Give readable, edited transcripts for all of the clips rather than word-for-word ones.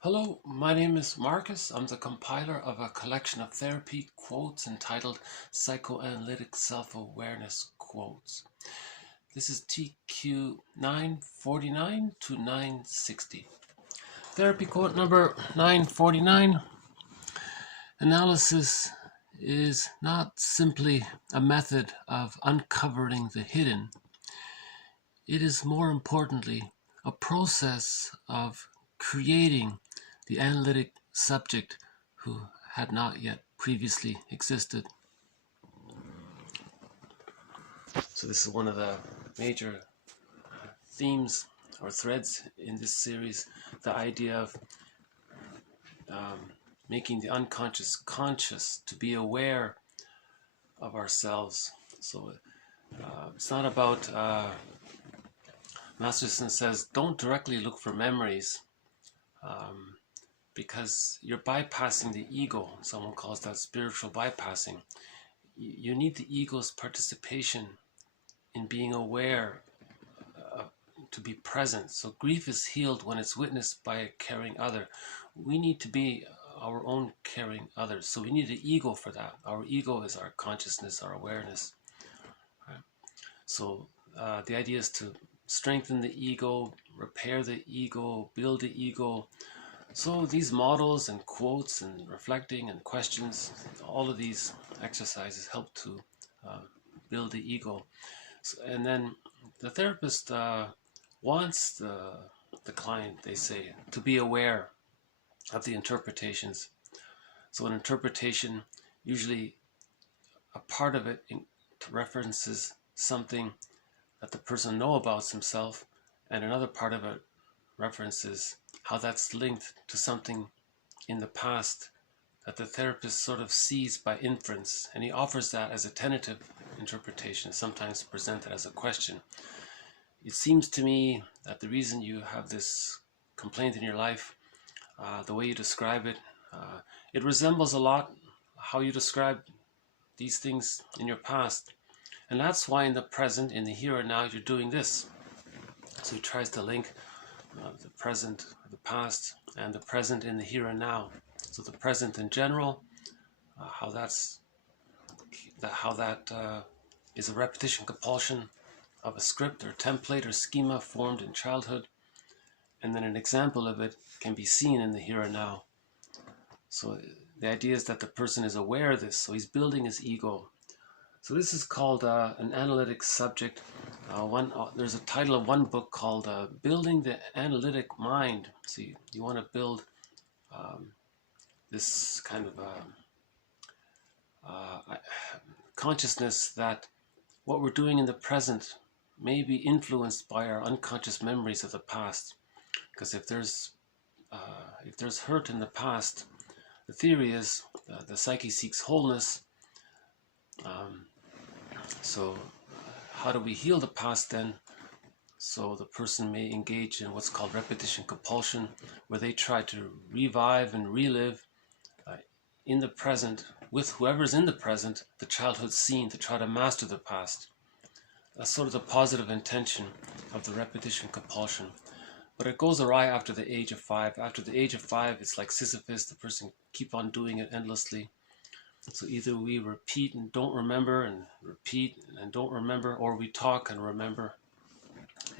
Hello, my name is Marcus. I'm the compiler of a collection of therapy quotes entitled Psychoanalytic Self-Awareness Quotes. This is TQ 949 to 960. Therapy quote number 949. Analysis is not simply a method of uncovering the hidden. It is more importantly a process of creating the analytic subject who had not yet previously existed. So this is one of the major themes or threads in this series, the idea of making the unconscious conscious, to be aware of ourselves. So it's not about, Masterson says, don't directly look for memories, because you're bypassing the ego. Someone calls that spiritual bypassing. You need the ego's participation in being aware, to be present. So grief is healed when it's witnessed by a caring other. We need to be our own caring others. So we need an ego for that. Our ego is our consciousness, our awareness. Right? So the idea is to strengthen the ego, repair the ego, build the ego. So these models and quotes and reflecting and questions, all of these exercises help to build the ego. So, and then the therapist wants the client, they say, to be aware of the interpretations. So an interpretation, usually a part of it references something that the person knows about himself, and another part of it references how that's linked to something in the past that the therapist sort of sees by inference, and he offers that as a tentative interpretation, sometimes presented as a question. It seems to me that the reason you have this complaint in your life, the way you describe it, it resembles a lot how you describe these things in your past. And that's why in the present, in the here and now, you're doing this. So he tries to link the present, the past, and the present in the here and now. So the present in general, how that is a repetition compulsion of a script or template or schema formed in childhood, and then an example of it can be seen in the here and now. So the idea is that the person is aware of this, so he's building his ego. So this is called an analytic subject. There's a title of one book called Building the Analytic Mind. So you want to build this kind of consciousness that what we're doing in the present may be influenced by our unconscious memories of the past. Because if there's hurt in the past, the theory is the psyche seeks wholeness. So how do we heal the past then? So the person may engage in what's called repetition compulsion, where they try to revive and relive in the present, with whoever's in the present, the childhood scene, to try to master the past. That's sort of the positive intention of the repetition compulsion. But it goes awry after the age of 5. After the age of 5, it's like Sisyphus, the person keep on doing it endlessly. So either we repeat and don't remember, and repeat and don't remember, or we talk and remember.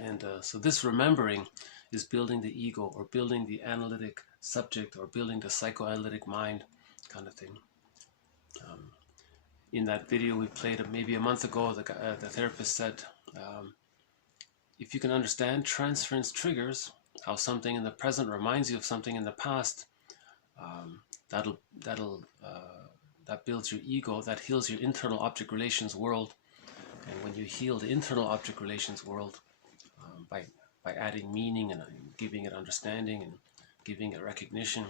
And so this remembering is building the ego, or building the analytic subject, or building the psychoanalytic mind kind of thing. In that video we played maybe a month ago, the therapist said, if you can understand transference triggers, how something in the present reminds you of something in the past, that builds your ego, that heals your internal object relations world. And when you heal the internal object relations world by adding meaning and giving it understanding and giving it recognition,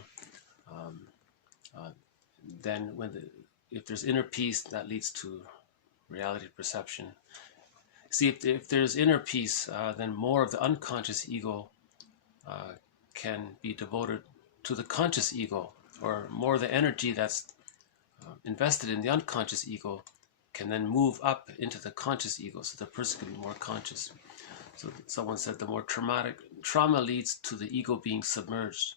then if there's inner peace, that leads to reality perception. See, if there's inner peace, then more of the unconscious ego can be devoted to the conscious ego, or more of the energy that's invested in the unconscious ego can then move up into the conscious ego, so the person can be more conscious. So someone said the more trauma leads to the ego being submerged.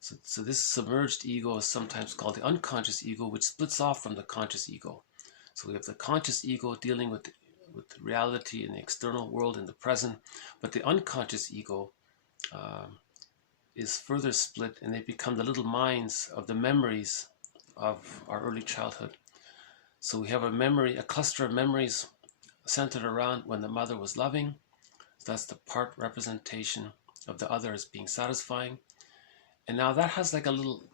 So this submerged ego is sometimes called the unconscious ego, which splits off from the conscious ego. So we have the conscious ego dealing with reality in the external world in the present, but the unconscious ego is further split, and they become the little minds of the memories of our early childhood. So we have a cluster of memories centered around when the mother was loving. So that's the part representation of the other as being satisfying. And now that has like a little,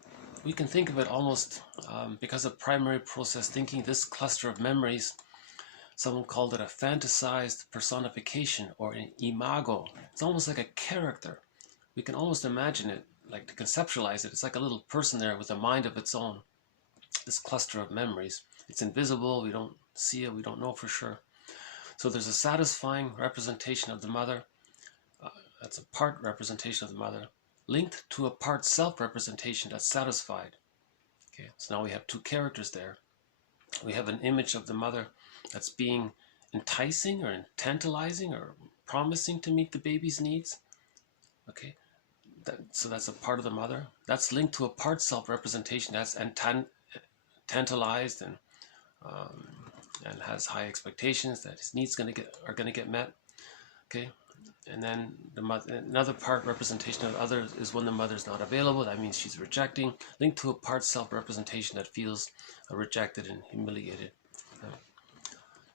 we can think of it almost because of primary process thinking, this cluster of memories, someone called it a fantasized personification or an imago. It's almost like a character. We can almost imagine it, like to conceptualize it. It's like a little person there with a mind of its own, this cluster of memories. It's invisible, we don't see it, we don't know for sure. So there's a satisfying representation of the mother, that's a part representation of the mother, linked to a part self-representation that's satisfied. Okay, so now we have two characters there. We have an image of the mother that's being enticing or tantalizing or promising to meet the baby's needs. Okay, so that's a part of the mother. That's linked to a part self-representation that's tantalized and has high expectations that his needs are going to get met. Okay, and then another part representation of the other is when the mother is not available. That means she's rejecting, linked to a part self-representation that feels rejected and humiliated.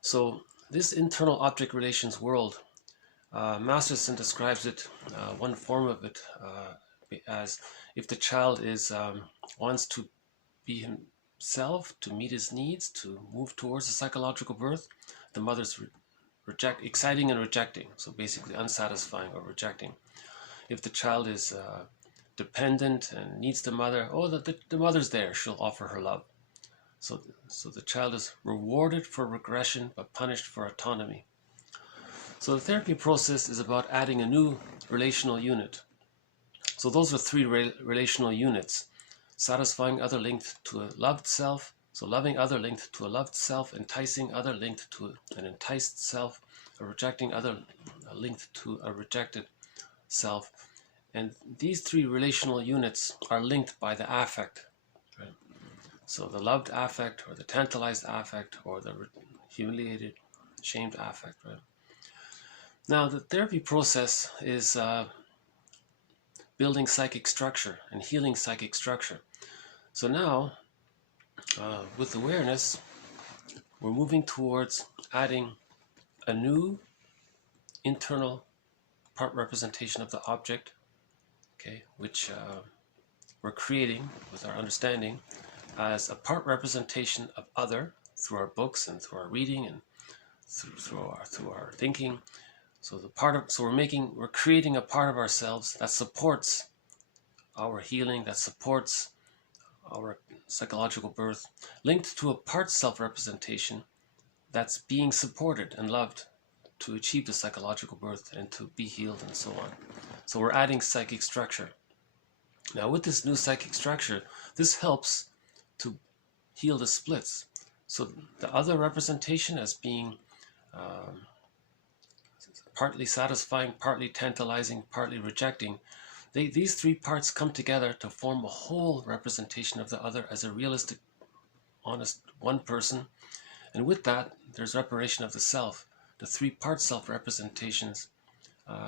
So this internal object relations world, Masterson describes it, one form of it, as if the child wants to be himself, to meet his needs, to move towards a psychological birth, the mother's exciting and rejecting, so basically unsatisfying or rejecting. If the child is dependent and needs the mother, the mother's there, she'll offer her love. So the child is rewarded for regression but punished for autonomy. So the therapy process is about adding a new relational unit. So those are three relational units: satisfying other linked to a loved self, so loving other linked to a loved self, enticing other linked to an enticed self, a rejecting other linked to a rejected self. And these three relational units are linked by the affect. Right? So the loved affect, or the tantalized affect, or the humiliated, shamed affect. Right? Now the therapy process is building psychic structure and healing psychic structure. So now, with awareness, we're moving towards adding a new internal part representation of the object, okay, which we're creating with our understanding as a part representation of other through our books and through our reading and through our thinking. So we're creating a part of ourselves that supports our healing, that supports our psychological birth, linked to a part self-representation that's being supported and loved to achieve the psychological birth and to be healed and so on. So we're adding psychic structure. Now with this new psychic structure, this helps to heal the splits. So the other representation as being partly satisfying, partly tantalizing, partly rejecting, these three parts come together to form a whole representation of the other as a realistic, honest one person. And with that, there's reparation of the self. The three-part self-representations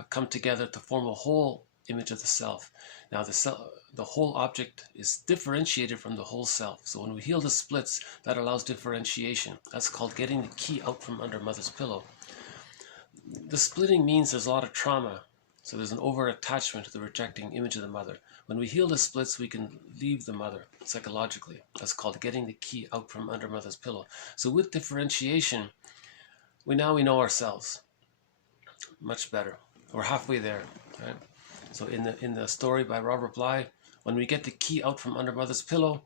come together to form a whole image of the self. Now the whole object is differentiated from the whole self. So when we heal the splits, that allows differentiation. That's called getting the key out from under mother's pillow. The splitting means there's a lot of trauma. So there's an over-attachment to the rejecting image of the mother. When we heal the splits, we can leave the mother psychologically. That's called getting the key out from under mother's pillow. So with differentiation, we know ourselves much better. We're halfway there, right? So in the story by Robert Bly, when we get the key out from under mother's pillow,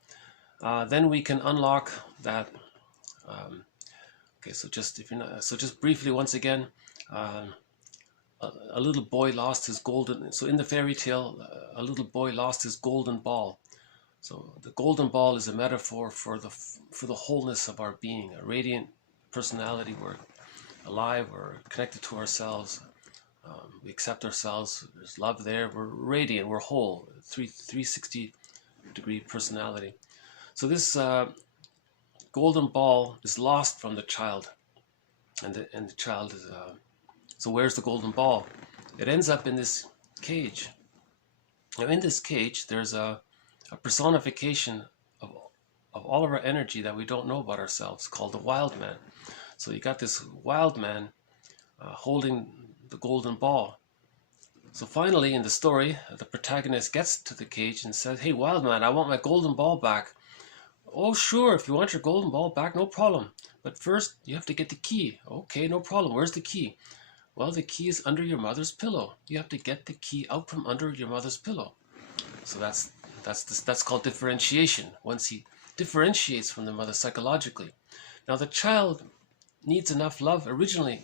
then we can unlock that. Okay, so just briefly once again. A little boy lost his golden. So in the fairy tale, a little boy lost his golden ball. So the golden ball is a metaphor for the wholeness of our being, a radiant personality. We're alive, we're connected to ourselves, We accept ourselves. There's love there. We're radiant. We're whole. 360-degree personality. So this golden ball is lost from the child, and the child is. So where's the golden ball? It ends up in this cage. Now in this cage, there's a personification of all of our energy that we don't know about ourselves, called the wild man. So you got this wild man holding the golden ball. So finally in the story, the protagonist gets to the cage and says, "Hey, wild man, I want my golden ball back." "Oh, sure, if you want your golden ball back, no problem. But first, you have to get the key." "Okay, no problem. Where's the key?" "Well, the key is under your mother's pillow. You have to get the key out from under your mother's pillow." So that's called differentiation. Once he differentiates from the mother psychologically. Now the child needs enough love originally.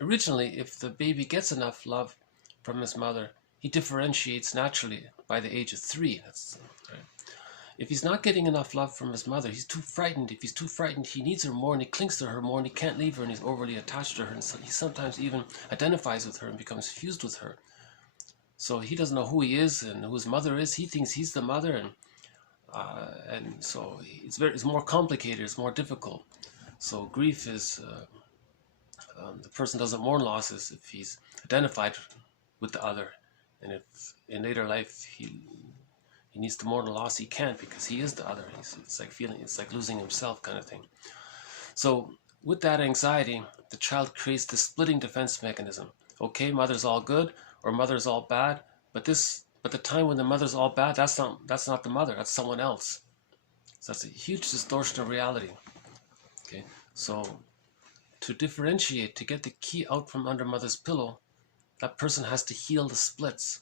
If the baby gets enough love from his mother, he differentiates naturally by the age of 3. That's right. If he's not getting enough love from his mother, he's too frightened. If he's too frightened, he needs her more and he clings to her more and he can't leave her and he's overly attached to her. And so he sometimes even identifies with her and becomes fused with her. So he doesn't know who he is and who his mother is. He thinks he's the mother, and so it's more complicated. It's more difficult. So grief is the person doesn't mourn losses if he's identified with the other, and if in later life he needs to mourn a loss, he can't because he is the other. It's like losing himself, kind of thing. So with that anxiety, the child creates this splitting defense mechanism. Okay, mother's all good, or mother's all bad, but the time when the mother's all bad, that's not the mother, that's someone else. So that's a huge distortion of reality. Okay, so to differentiate, to get the key out from under mother's pillow, that person has to heal the splits.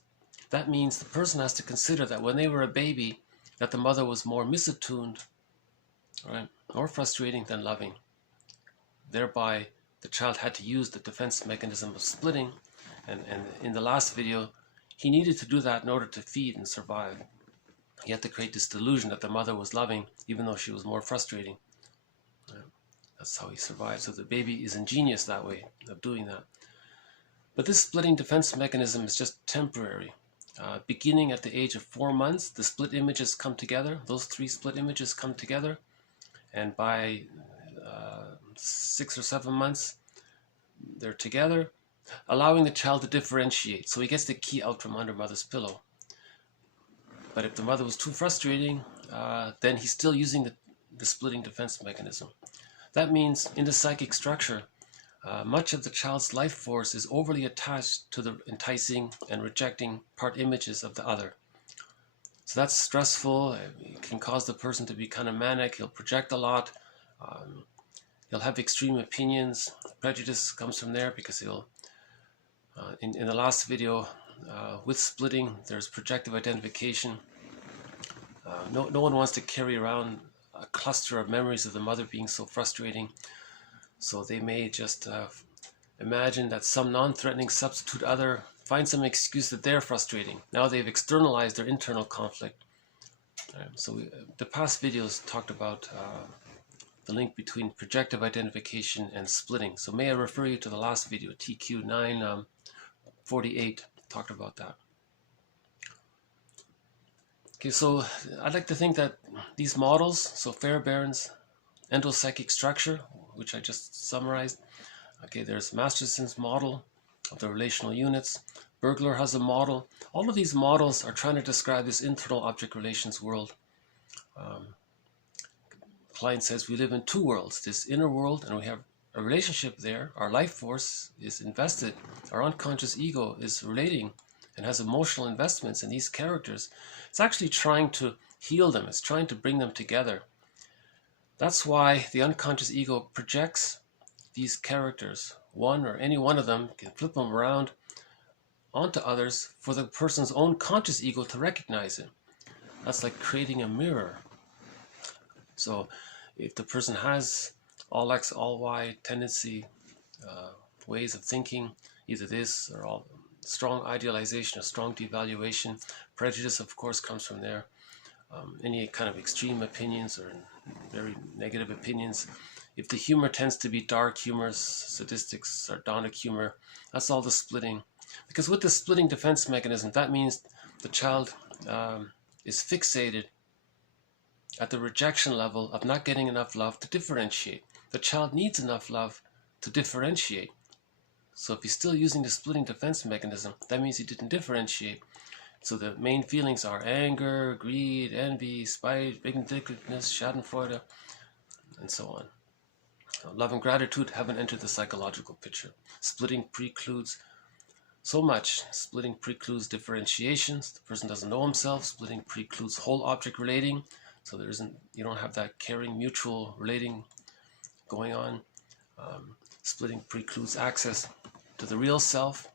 That means the person has to consider that when they were a baby, that the mother was more misattuned, right, more frustrating than loving. Thereby, the child had to use the defense mechanism of splitting, and in the last video, he needed to do that in order to feed and survive. He had to create this delusion that the mother was loving, even though she was more frustrating. That's how he survived. So the baby is ingenious that way, of doing that. But this splitting defense mechanism is just temporary. Beginning at the age of 4 months, the split images come together. Those 3 split images come together. And by 6 or 7 months, they're together, allowing the child to differentiate. So he gets the key out from under mother's pillow. But if the mother was too frustrating, then he's still using the splitting defense mechanism. That means in the psychic structure, much of the child's life force is overly attached to the enticing and rejecting part images of the other. So that's stressful. It can cause the person to be kind of manic. He'll project a lot. He'll have extreme opinions. Prejudice comes from there because he'll, in the last video, with splitting, there's projective identification. No one wants to carry around a cluster of memories of the mother being so frustrating. So they may just imagine that some non-threatening substitute other finds some excuse that they're frustrating. Now they've externalized their internal conflict. So the past videos talked about the link between projective identification and splitting. So may I refer you to the last video, TQ 948, talked about that. Okay, so I'd like to think that these models, so Fairbairn's endopsychic structure, which I just summarized. Okay, there's Masterson's model of the relational units. Burglar has a model. All of these models are trying to describe this internal object relations world. Klein says we live in 2 worlds, this inner world, and we have a relationship there. Our life force is invested. Our unconscious ego is relating and has emotional investments in these characters. It's actually trying to heal them. It's trying to bring them together. That's why the unconscious ego projects these characters. One or any one of them can flip them around onto others for the person's own conscious ego to recognize it. That's like creating a mirror. So if the person has all X, all Y tendency, ways of thinking, either this or all strong idealization or strong devaluation, prejudice of course comes from there. Any kind of extreme opinions or very negative opinions. If the humor tends to be dark humor, sadistic, sardonic humor, that's all the splitting. Because with the splitting defense mechanism, that means the child is fixated at the rejection level of not getting enough love to differentiate. The child needs enough love to differentiate. So if he's still using the splitting defense mechanism, that means he didn't differentiate. So the main feelings are anger, greed, envy, spite, vindictiveness, schadenfreude, and so on. Love and gratitude haven't entered the psychological picture. Splitting precludes so much. Splitting precludes differentiations. The person doesn't know himself. Splitting precludes whole object relating. So you don't have that caring, mutual relating going on. Splitting precludes access to the real self.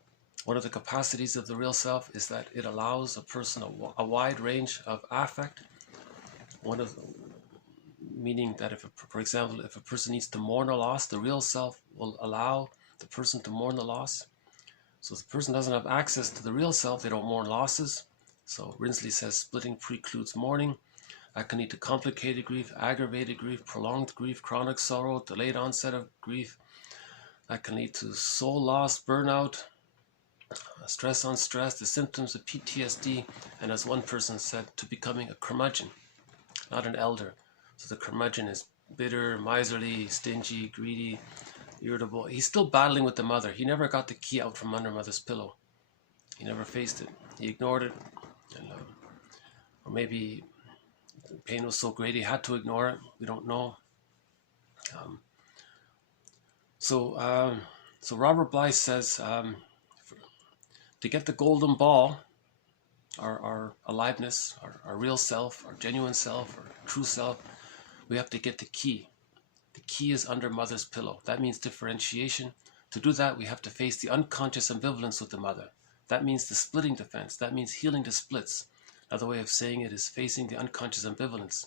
One of the capacities of the real self is that it allows a person a wide range of affect. Meaning that for example, if a person needs to mourn a loss, the real self will allow the person to mourn the loss. So if the person doesn't have access to the real self, they don't mourn losses. So Rinsley says splitting precludes mourning. That can lead to complicated grief, aggravated grief, prolonged grief, chronic sorrow, delayed onset of grief. That can lead to soul loss, burnout, stress on stress, the symptoms of PTSD, and as one person said, to becoming a curmudgeon, not an elder. So the curmudgeon is bitter, miserly, stingy, greedy, irritable. He's still battling with the mother. He never got the key out from under mother's pillow. He never faced it. He ignored it. Or maybe the pain was so great he had to ignore it. We don't know. So Robert Bly says, to get the golden ball, our aliveness, our real self, our genuine self, our true self, we have to get the key. The key is under mother's pillow. That means differentiation. To do that, we have to face the unconscious ambivalence with the mother. That means the splitting defense. That means healing the splits. Another way of saying it is facing the unconscious ambivalence.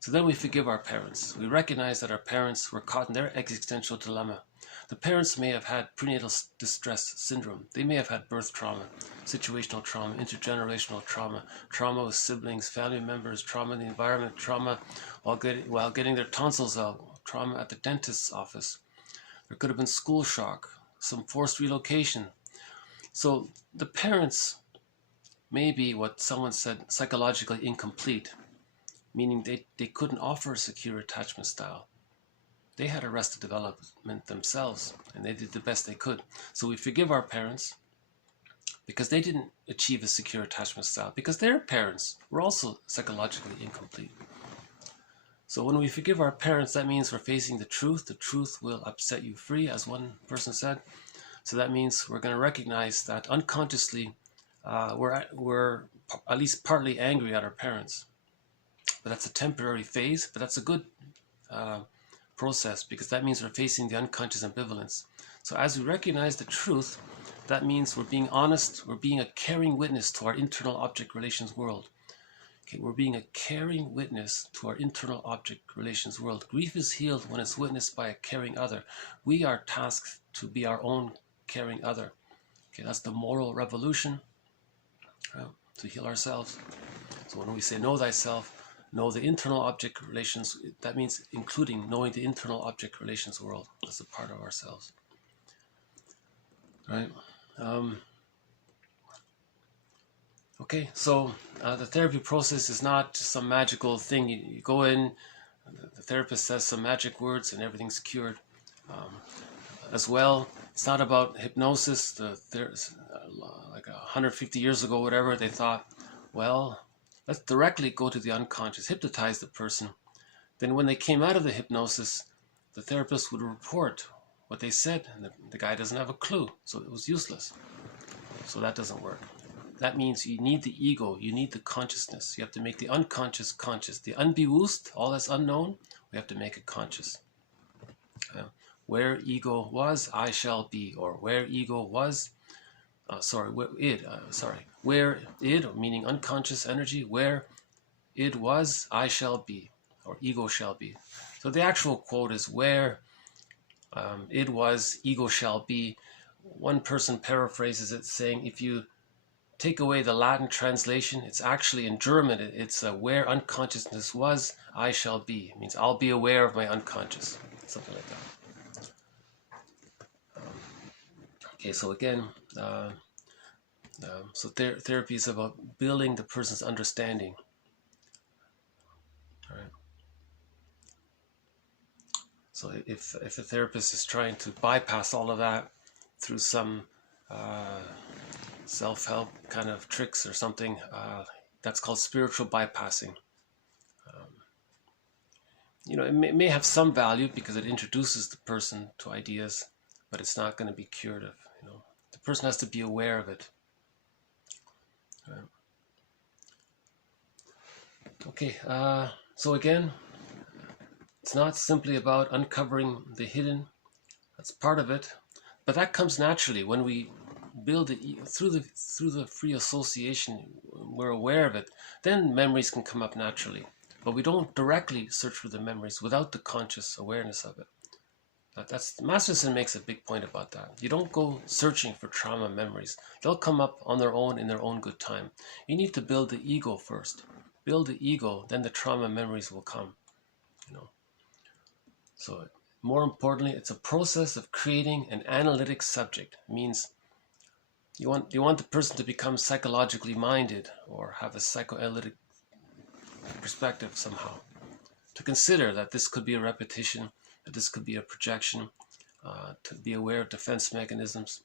So then we forgive our parents. We recognize that our parents were caught in their existential dilemma. The parents may have had prenatal distress syndrome. They may have had birth trauma, situational trauma, intergenerational trauma, trauma with siblings, family members, trauma in the environment, trauma while getting their tonsils out, trauma at the dentist's office. There could have been school shock, some forced relocation. So the parents may be what someone said psychologically incomplete, meaning they couldn't offer a secure attachment style. They had arrested development themselves, and they did the best they could. So we forgive our parents because they didn't achieve a secure attachment style, because their parents were also psychologically incomplete. So when we forgive our parents, that means we're facing the truth. The truth will upset you free, as one person said. So that means we're going to recognize that unconsciously we're at least partly angry at our parents. But that's a temporary phase, but that's a good process, because that means we're facing the unconscious ambivalence. So as we recognize the truth, that means we're being honest, we're being a caring witness to our internal object relations world. Okay, we're being a caring witness to our internal object relations world. Grief is healed when it's witnessed by a caring other. We are tasked to be our own caring other. Okay, that's the moral revolution, to heal ourselves. So when we say know thyself, know the internal object relations, that means including knowing the internal object relations world as a part of ourselves. Right? Okay, so the therapy process is not just some magical thing. You go in, the therapist says some magic words and everything's cured. As well, it's not about hypnosis. Like 150 years ago, whatever, they thought, well, let's directly go to the unconscious, hypnotize the person. Then when they came out of the hypnosis, the therapist would report what they said, and the guy doesn't have a clue, so it was useless. So that doesn't work. That means you need the ego, you need the consciousness. You have to make the unconscious conscious. The unbewusst, all that's unknown, we have to make it conscious. Where ego was, I shall be, or where ego was, where id, meaning unconscious energy, where id was, I shall be, or ego shall be. So the actual quote is where id was, ego shall be. One person paraphrases it saying, if you take away the Latin translation, it's actually in German, it's where unconsciousness was, I shall be. It means I'll be aware of my unconscious, something like that. Okay, so again, So therapy is about building the person's understanding. Right? So if a therapist is trying to bypass all of that through some self-help kind of tricks or something, that's called spiritual bypassing. It may have some value because it introduces the person to ideas, but it's not going to be curative. The person has to be aware of it. Right. Okay, so again, it's not simply about uncovering the hidden. That's part of it, but that comes naturally when we build it through the free association. We're aware of it, then memories can come up naturally. But we don't directly search for the memories without the conscious awareness of it. Masterson makes a big point about that. You don't go searching for trauma memories. They'll come up on their own in their own good time. You need to build the ego first. Build the ego, then the trauma memories will come. So more importantly, it's a process of creating an analytic subject. It means you want the person to become psychologically minded or have a psychoanalytic perspective somehow. To consider that this could be a repetition, that this could be a projection, to be aware of defense mechanisms.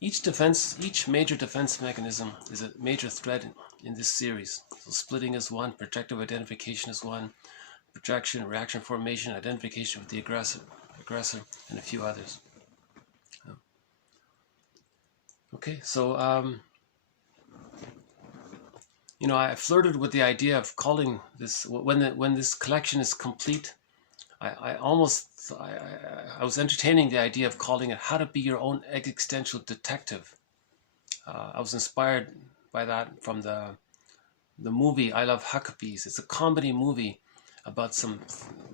Each major defense mechanism is a major thread in this series. So splitting is one, projective identification is one, projection, reaction formation, identification with the aggressor, and a few others. Okay, so I flirted with the idea of calling this, when this collection is complete, I was entertaining the idea of calling it "How to Be Your Own Existential Detective." I was inspired by that from the movie I Love Huckabees. It's a comedy movie about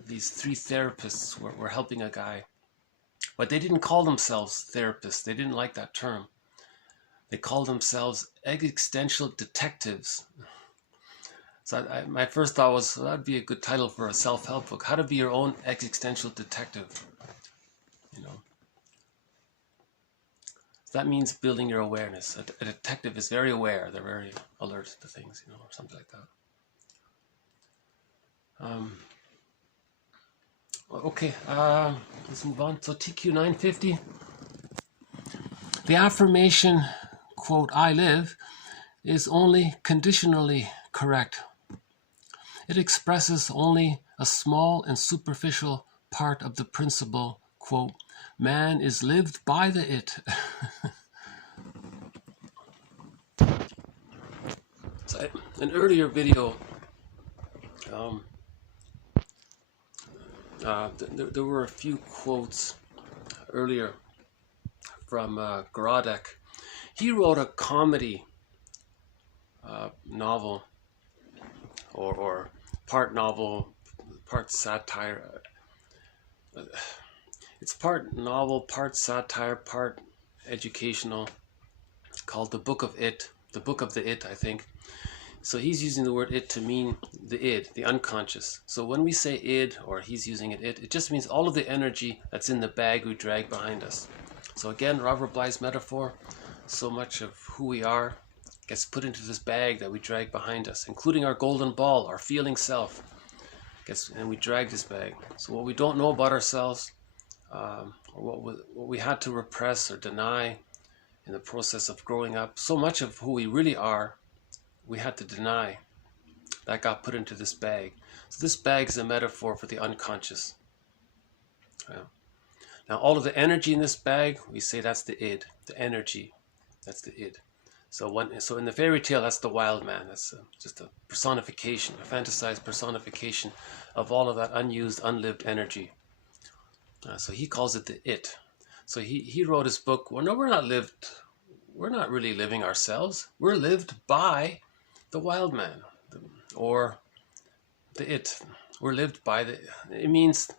these three therapists were helping a guy, but they didn't call themselves therapists. They didn't like that term. They called themselves existential detectives. So my first thought was, that'd be a good title for a self-help book: How to Be Your Own Existential Detective. That means building your awareness. A detective is very aware. They're very alert to things, or something like that. Okay, let's move on. So TQ 950. The affirmation, quote, "I live," is only conditionally correct. It expresses only a small and superficial part of the principle, quote, "Man is lived by the it." So an earlier video, there were a few quotes earlier from Groddeck. He wrote a comedy novel, or part novel, part satire. It's part novel, part satire, part educational, called The Book of It. The Book of the It, I think. So he's using the word it to mean the id, the unconscious. So when we say id, or he's using it just means all of the energy that's in the bag we drag behind us. So again, Robert Bly's metaphor, so much of who we are gets put into this bag that we drag behind us, including our golden ball, our feeling self, and we drag this bag. So what we don't know about ourselves, or what we had to repress or deny in the process of growing up, so much of who we really are, we had to deny. That got put into this bag. So this bag is a metaphor for the unconscious. Now all of the energy in this bag, we say that's the id, the energy, that's the id. So in the fairy tale, that's the wild man. That's just a personification, a fantasized personification of all of that unused, unlived energy. So he calls it the it. So he wrote his book. Well, no, we're not really living ourselves. We're lived by the wild man, or the it. We're lived by it means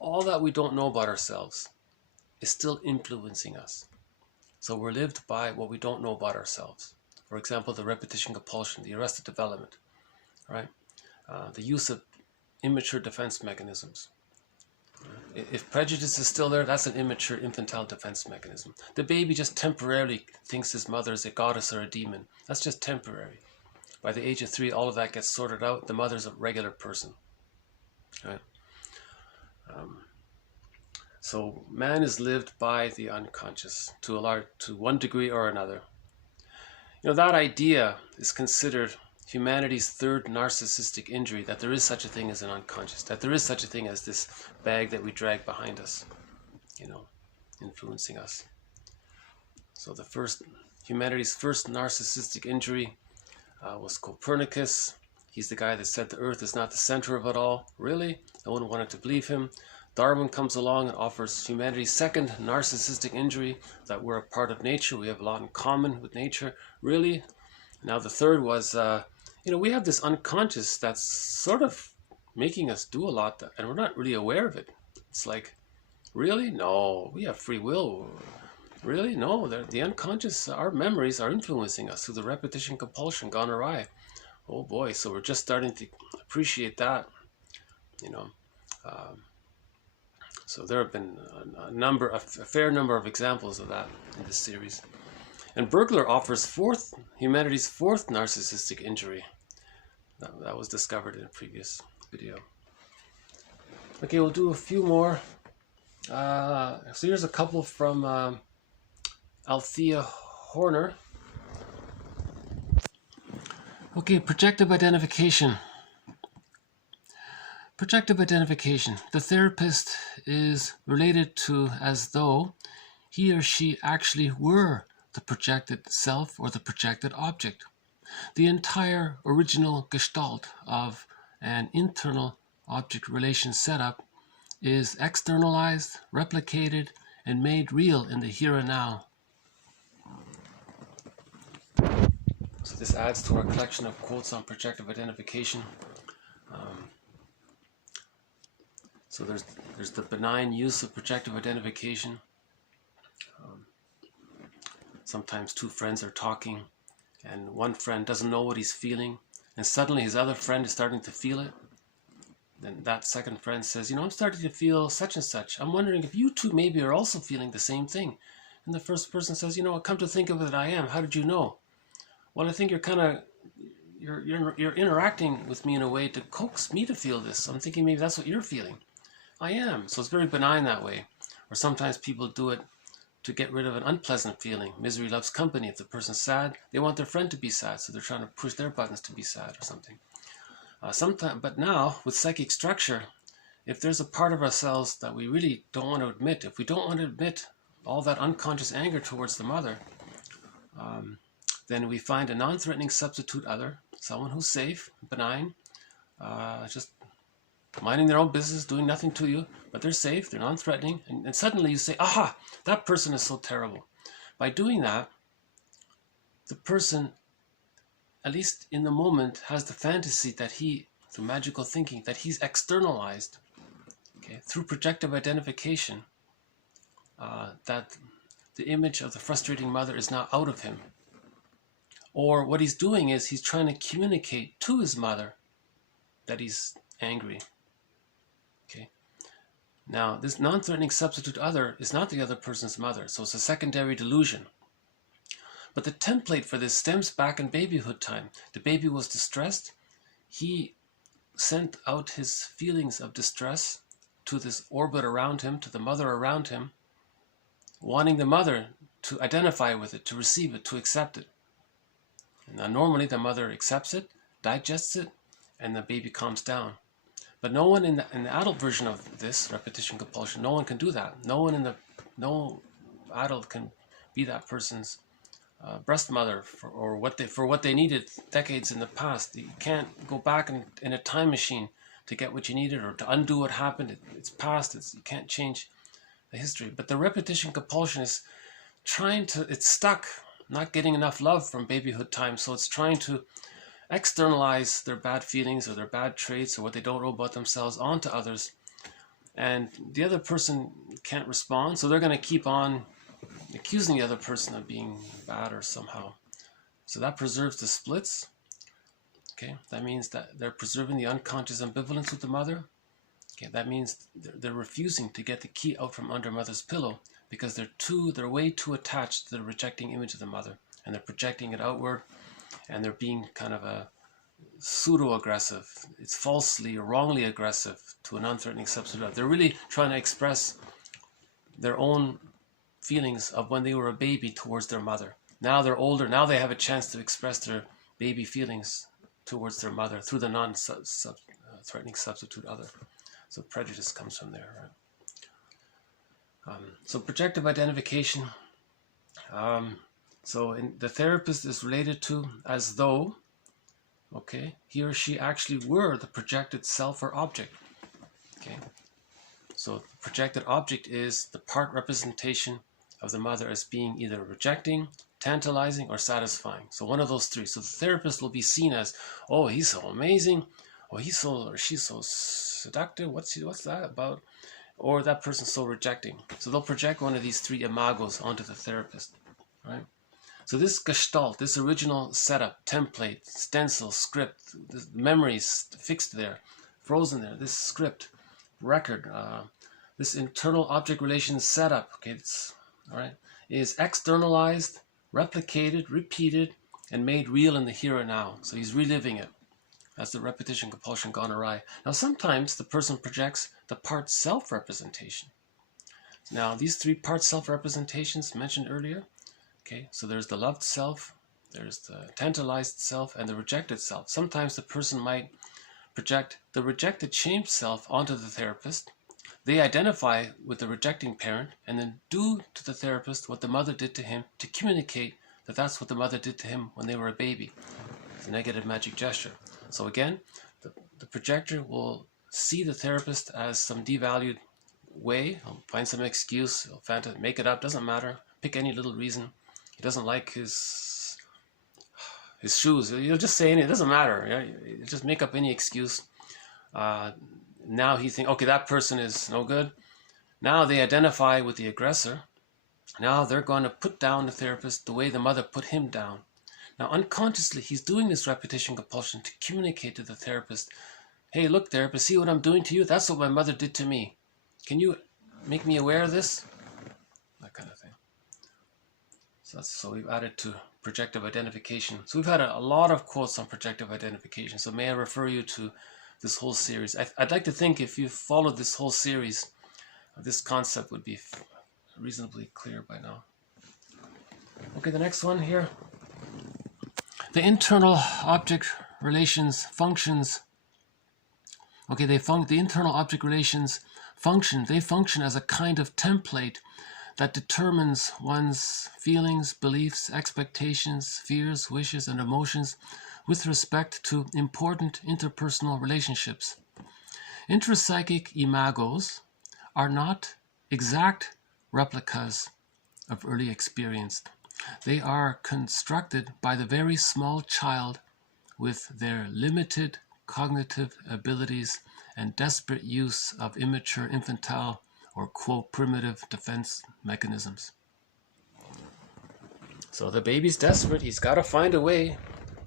all that we don't know about ourselves is still influencing us. So we're lived by what we don't know about ourselves. For example, the repetition compulsion, the arrested development, right? The use of immature defense mechanisms. If prejudice is still there, that's an immature infantile defense mechanism. The baby just temporarily thinks his mother is a goddess or a demon. That's just temporary. By the age of 3, all of that gets sorted out. The mother's a regular person. Right? So man is lived by the unconscious to one degree or another. You know, that idea is considered humanity's third narcissistic injury, that there is such a thing as an unconscious, that there is such a thing as this bag that we drag behind us, you know, influencing us. So humanity's first narcissistic injury was Copernicus. He's the guy that said the earth is not the center of it all. Really? No one wanted to believe him. Darwin comes along and offers humanity's second narcissistic injury, that we're a part of nature. We have a lot in common with nature. Really? Now the third was, you know, we have this unconscious that's sort of making us do a lot, and we're not really aware of it. It's like, really? No, we have free will. Really? No, the unconscious, our memories are influencing us through the repetition compulsion gone awry. Oh boy, so we're just starting to appreciate that, you know. So there have been a fair number of examples of that in this series. And Bergler offers humanity's fourth narcissistic injury. That was discovered in a previous video. Okay, we'll do a few more. So here's a couple from Althea Horner. Okay, projective identification. Projective identification. The therapist is related to as though he or she actually were the projected self or the projected object. The entire original gestalt of an internal object relation setup is externalized, replicated, and made real in the here and now. So this adds to our collection of quotes on projective identification. So there's the benign use of projective identification. Sometimes two friends are talking and one friend doesn't know what he's feeling, and suddenly his other friend is starting to feel it. Then that second friend says, you know, I'm starting to feel such and such. I'm wondering if you two maybe are also feeling the same thing. And the first person says, you know, come to think of it, I am. How did you know? Well, I think you're interacting with me in a way to coax me to feel this. I'm thinking maybe that's what you're feeling. I am. So it's very benign that way. Or sometimes people do it to get rid of an unpleasant feeling. Misery loves company. If the person's sad, they want their friend to be sad, so they're trying to push their buttons to be sad or something. But now, with psychic structure, if there's a part of ourselves that we really don't want to admit, if we don't want to admit all that unconscious anger towards the mother, then we find a non-threatening substitute other, someone who's safe, benign, just minding their own business, doing nothing to you, but they're safe, they're non-threatening, and suddenly you say, aha, that person is so terrible. By doing that, the person, at least in the moment, has the fantasy that through magical thinking, that he's externalized, okay, through projective identification, that the image of the frustrating mother is now out of him. Or what he's doing is he's trying to communicate to his mother that he's angry. Okay. Now, this non-threatening substitute other is not the other person's mother, so it's a secondary delusion. But the template for this stems back in babyhood time. The baby was distressed. He sent out his feelings of distress to this orbit around him, to the mother around him, wanting the mother to identify with it, to receive it, to accept it. Now, normally the mother accepts it, digests it, and the baby calms down. But no one in the adult version of this repetition compulsion, no one can do that. No adult can be that person's breast mother for what they needed decades in the past. You can't go back in a time machine to get what you needed or to undo what happened. It's past. You can't change the history. But the repetition compulsion is it's stuck, not getting enough love from babyhood time, so it's trying to externalize their bad feelings or their bad traits or what they don't know about themselves onto others. And the other person can't respond, so they're going to keep on accusing the other person of being bad or somehow. So that preserves the splits. Okay, that means that they're preserving the unconscious ambivalence with the mother. Okay, that means they're refusing to get the key out from under mother's pillow because they're way too attached to the rejecting image of the mother, and they're projecting it outward, and they're being kind of a pseudo-aggressive. It's falsely or wrongly aggressive to a non-threatening substitute. They're really trying to express their own feelings of when they were a baby towards their mother. Now they're older. Now they have a chance to express their baby feelings towards their mother through the non-threatening substitute other. So prejudice comes from there. Right? So projective identification. So the therapist is related to as though, okay, he or she actually were the projected self or object. Okay. So the projected object is the part representation of the mother as being either rejecting, tantalizing, or satisfying. So one of those three. So the therapist will be seen as, oh, he's so amazing. Oh, he's so, or she's so seductive. What's that about? Or that person's so rejecting. So they'll project one of these three imagoes onto the therapist, right? So this gestalt, this original setup, template, stencil, script, this memories fixed there, frozen there, this script, record, this internal object relations setup, okay, all right, is externalized, replicated, repeated, and made real in the here and now. So he's reliving it. That's the repetition compulsion gone awry. Now sometimes the person projects the part self-representation. Now these three part self-representations mentioned earlier, okay, so there's the loved self, there's the tantalized self, and the rejected self. Sometimes the person might project the rejected shamed self onto the therapist. They identify with the rejecting parent and then do to the therapist what the mother did to him to communicate that that's what the mother did to him when they were a baby. It's a negative magic gesture. So again, the projector will see the therapist as some devalued way. He'll find some excuse, he'll make it up, doesn't matter. Pick any little reason. He doesn't like his shoes. He'll just say it doesn't matter. Yeah? Just make up any excuse. Now he thinks, okay, that person is no good. Now they identify with the aggressor. Now they're going to put down the therapist the way the mother put him down. Now unconsciously, he's doing this repetition compulsion to communicate to the therapist, hey, look, therapist, see what I'm doing to you? That's what my mother did to me. Can you make me aware of this? That kind of thing. So we've added to projective identification. So we've had a lot of quotes on projective identification. So may I refer you to this whole series. I'd like to think if you followed this whole series, this concept would be reasonably clear by now. Okay, the next one here. The internal object relations functions. Okay, the internal object relations function. They function as a kind of template that determines one's feelings, beliefs, expectations, fears, wishes, and emotions with respect to important interpersonal relationships. Intrapsychic imagoes are not exact replicas of early experience. They are constructed by the very small child with their limited cognitive abilities and desperate use of immature, infantile, or quote, primitive defense mechanisms. So the baby's desperate. He's got to find a way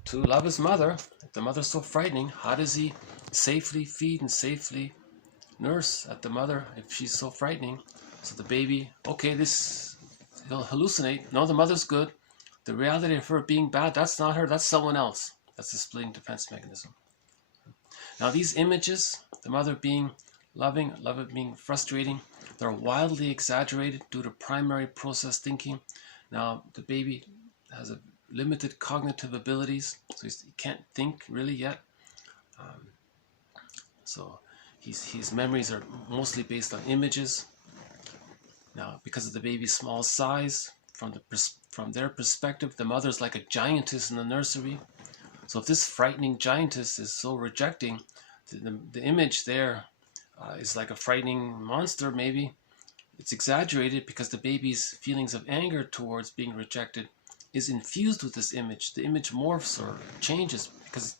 to love his mother. If the mother's so frightening, how does he safely feed and safely nurse at the mother if she's so frightening? So the baby, okay, he'll hallucinate. No, the mother's good. The reality of her being bad, that's not her, that's someone else. That's the splitting defense mechanism. Now these images, the mother being loving, love it being frustrating, they're wildly exaggerated due to primary process thinking. Now the baby has a limited cognitive abilities, so he can't think really yet. So his memories are mostly based on images. Now, because of the baby's small size, from their perspective, the mother's like a giantess in the nursery. So if this frightening giantess is so rejecting, the image there is like a frightening monster, maybe. It's exaggerated because the baby's feelings of anger towards being rejected is infused with this image. The image morphs or changes because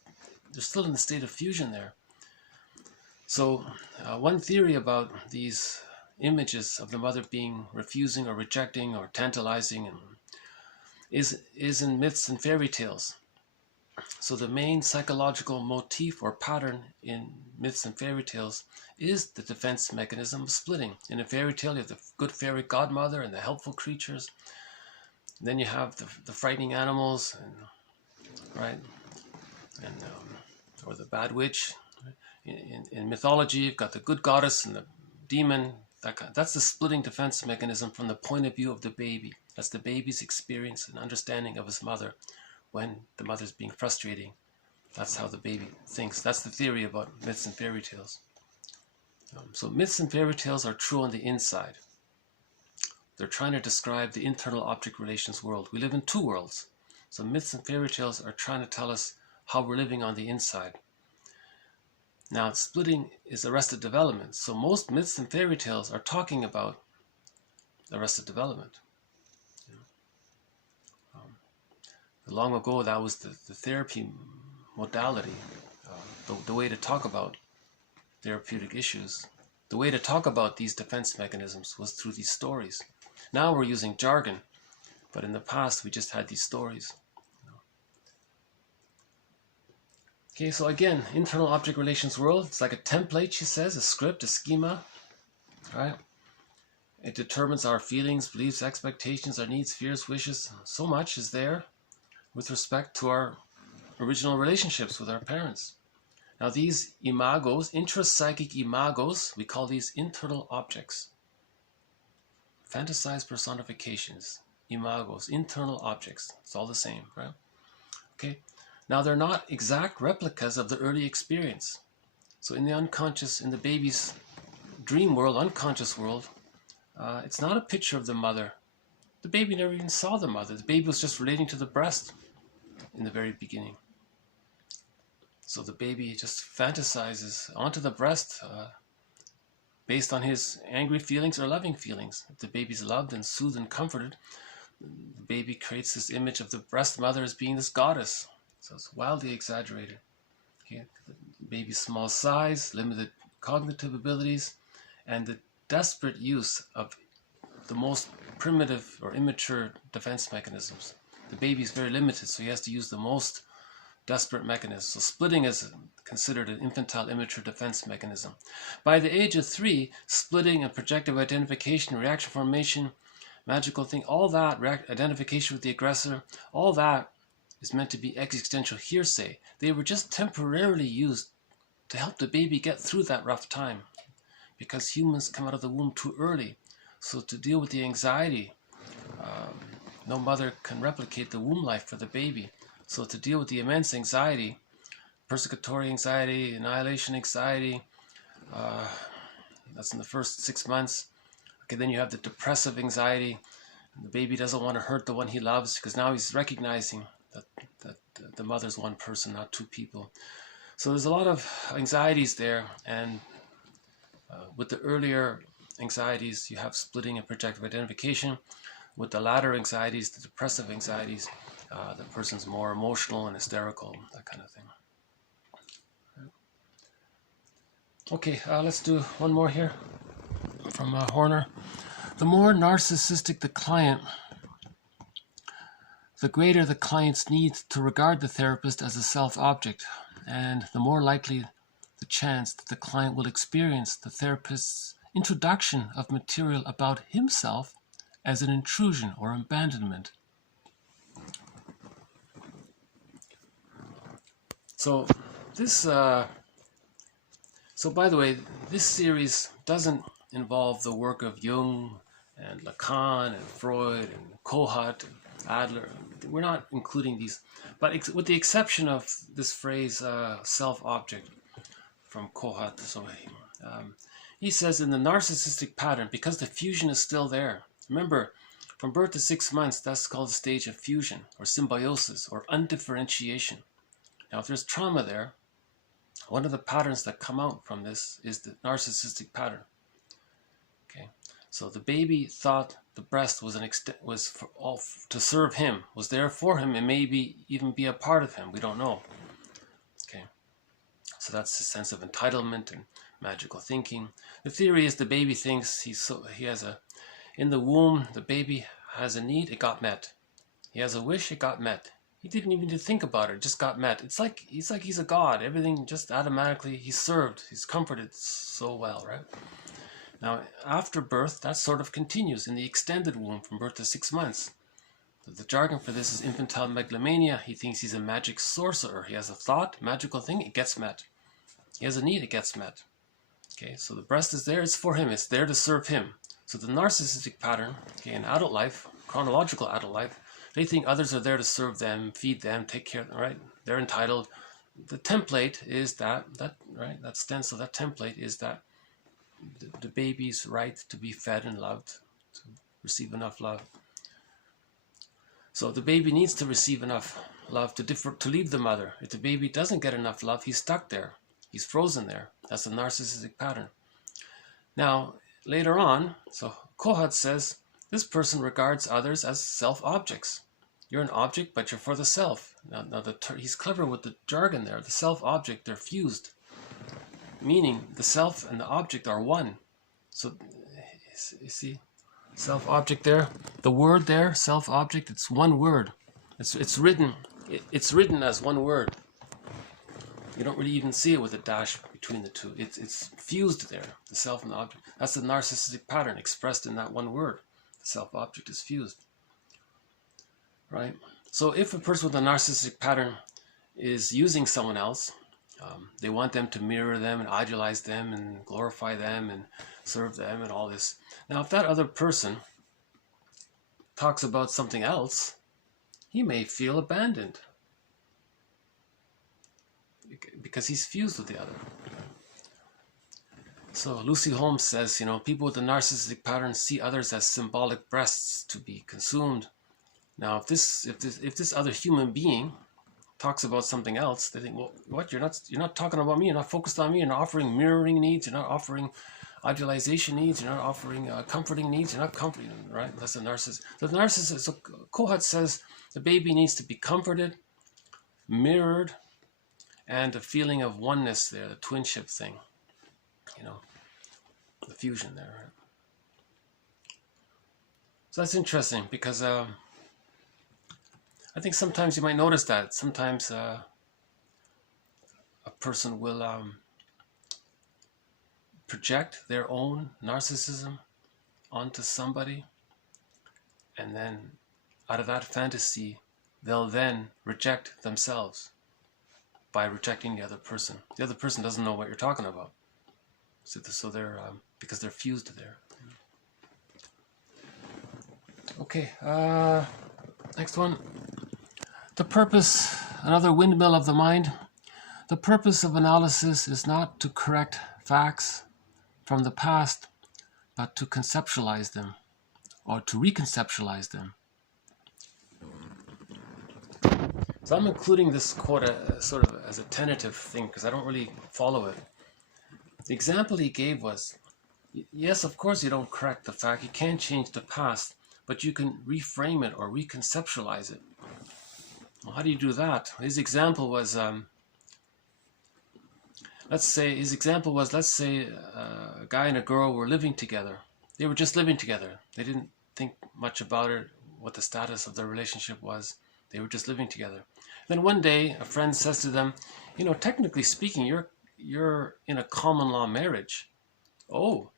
they're still in the state of fusion there. So one theory about these images of the mother being refusing or rejecting or tantalizing is in myths and fairy tales. So the main psychological motif or pattern in myths and fairy tales is the defense mechanism of splitting. In a fairy tale, you have the good fairy godmother and the helpful creatures. Then you have the frightening animals, and, right? And or the bad witch. In mythology, you've got the good goddess and the demon. That's the splitting defense mechanism from the point of view of the baby. That's the baby's experience and understanding of his mother when the mother's being frustrating. That's how the baby thinks. That's the theory about myths and fairy tales. So myths and fairy tales are true on the inside. They're trying to describe the internal object relations world. We live in two worlds. So myths and fairy tales are trying to tell us how we're living on the inside. Now, splitting is arrested development. So most myths and fairy tales are talking about arrested development. Long ago, that was the therapy modality, the way to talk about therapeutic issues. The way to talk about these defense mechanisms was through these stories. Now we're using jargon, but in the past we just had these stories. Okay, so again, internal object relations world, it's like a template, she says, a script, a schema, right? It determines our feelings, beliefs, expectations, our needs, fears, wishes. So much is there with respect to our original relationships with our parents. Now these imagoes, intrapsychic imagoes, we call these internal objects. Fantasized personifications, imagos, internal objects. It's all the same, right? Okay. Now they're not exact replicas of the early experience. So in the unconscious, in the baby's dream world, unconscious world, it's not a picture of the mother. The baby never even saw the mother. The baby was just relating to the breast in the very beginning. So the baby just fantasizes onto the breast based on his angry feelings or loving feelings. If the baby's loved and soothed and comforted, the baby creates this image of the breast mother as being this goddess. So it's wildly exaggerated. Okay? The baby's small size, limited cognitive abilities, and the desperate use of the most primitive or immature defense mechanisms. The baby is very limited, so he has to use the most desperate mechanisms. So splitting is considered an infantile immature defense mechanism. By the age of 3, splitting and projective identification, reaction formation, magical thing, all that, identification with the aggressor, all that is meant to be existential hearsay. They were just temporarily used to help the baby get through that rough time, because humans come out of the womb too early. So to deal with the anxiety, no mother can replicate the womb life for the baby. So to deal with the immense anxiety, persecutory anxiety, annihilation anxiety, that's in the first 6 months. Okay, then you have the depressive anxiety. The baby doesn't want to hurt the one he loves, because now he's recognizing that the mother's one person, not two people. So there's a lot of anxieties there, and with the earlier anxieties, you have splitting and projective identification. With the latter anxieties, the depressive anxieties, the person's more emotional and hysterical, that kind of thing. Okay, let's do one more here from Horner. The more narcissistic the client, the greater the client's need to regard the therapist as a self-object, and the more likely the chance that the client will experience the therapist's introduction of material about himself as an intrusion or abandonment. So this, so by the way, this series doesn't involve the work of Jung and Lacan and Freud and Kohut and Adler. We're not including these, but with the exception of this phrase self-object from Kohut. So he says in the narcissistic pattern, because the fusion is still there. Remember, from birth to 6 months, that's called the stage of fusion or symbiosis or undifferentiation. Now, if there's trauma there, one of the patterns that come out from this is the narcissistic pattern. Okay, so the baby thought the breast was to serve him, was there for him, and maybe even be a part of him. We don't know. Okay, so that's the sense of entitlement and magical thinking. The theory is the baby thinks in the womb, the baby has a need, it got met. He has a wish, it got met. He didn't even need to think about it, just got met. It's like he's a god. Everything just automatically, he's served, he's comforted so well, right? Now, after birth, that sort of continues in the extended womb from birth to 6 months. The jargon for this is infantile megalomania. He thinks he's a magic sorcerer. He has a thought, magical thing, it gets met. He has a need, it gets met. Okay, so the breast is there, it's for him, it's there to serve him. So the narcissistic pattern, okay, in adult life, chronological adult life, they think others are there to serve them, feed them, take care of them, right? They're entitled. The template is that stencil, that template is that the baby's right to be fed and loved, to receive enough love. So the baby needs to receive enough love to leave the mother. If the baby doesn't get enough love, he's stuck there. He's frozen there. That's a narcissistic pattern. Now, later on, so Kohut says, this person regards others as self-objects. You're an object, but you're for the self. Now he's clever with the jargon there. The self-object, they're fused. Meaning, the self and the object are one. So, you see, self-object there. The word there, self-object, it's one word. It's written as one word. You don't really even see it with a dash between the two. It's fused there, the self and the object. That's the narcissistic pattern expressed in that one word. The self-object is fused. Right? So if a person with a narcissistic pattern is using someone else, they want them to mirror them and idealize them and glorify them and serve them and all this. Now, if that other person talks about something else, he may feel abandoned because he's fused with the other. So Lucy Holmes says, people with a narcissistic pattern see others as symbolic breasts to be consumed. Now, if this other human being talks about something else, they think, well, what? You're not talking about me. You're not focused on me. You're not offering mirroring needs. You're not offering idealization needs. You're not offering comforting needs. You're not comforting, right? That's the narcissist. The narcissist. So Kohut says the baby needs to be comforted, mirrored, and a feeling of oneness there, the twinship thing, the fusion there. Right? So that's interesting because I think sometimes you might notice that. Sometimes a person will project their own narcissism onto somebody, and then out of that fantasy, they'll then reject themselves by rejecting the other person. The other person doesn't know what you're talking about. So they're, because they're fused there. Okay, next one. The purpose, another windmill of the mind. The purpose of analysis is not to correct facts from the past, but to conceptualize them, or to reconceptualize them. So I'm including this quote sort of as a tentative thing because I don't really follow it. The example he gave was, yes, of course you don't correct the fact, you can't change the past, but you can reframe it or reconceptualize it. Well, how do you do that? His example was, let's say a guy and a girl were living together. They were just living together. They didn't think much about it, what the status of their relationship was. They were just living together. Then one day, a friend says to them, technically speaking, you're in a common law marriage. Oh,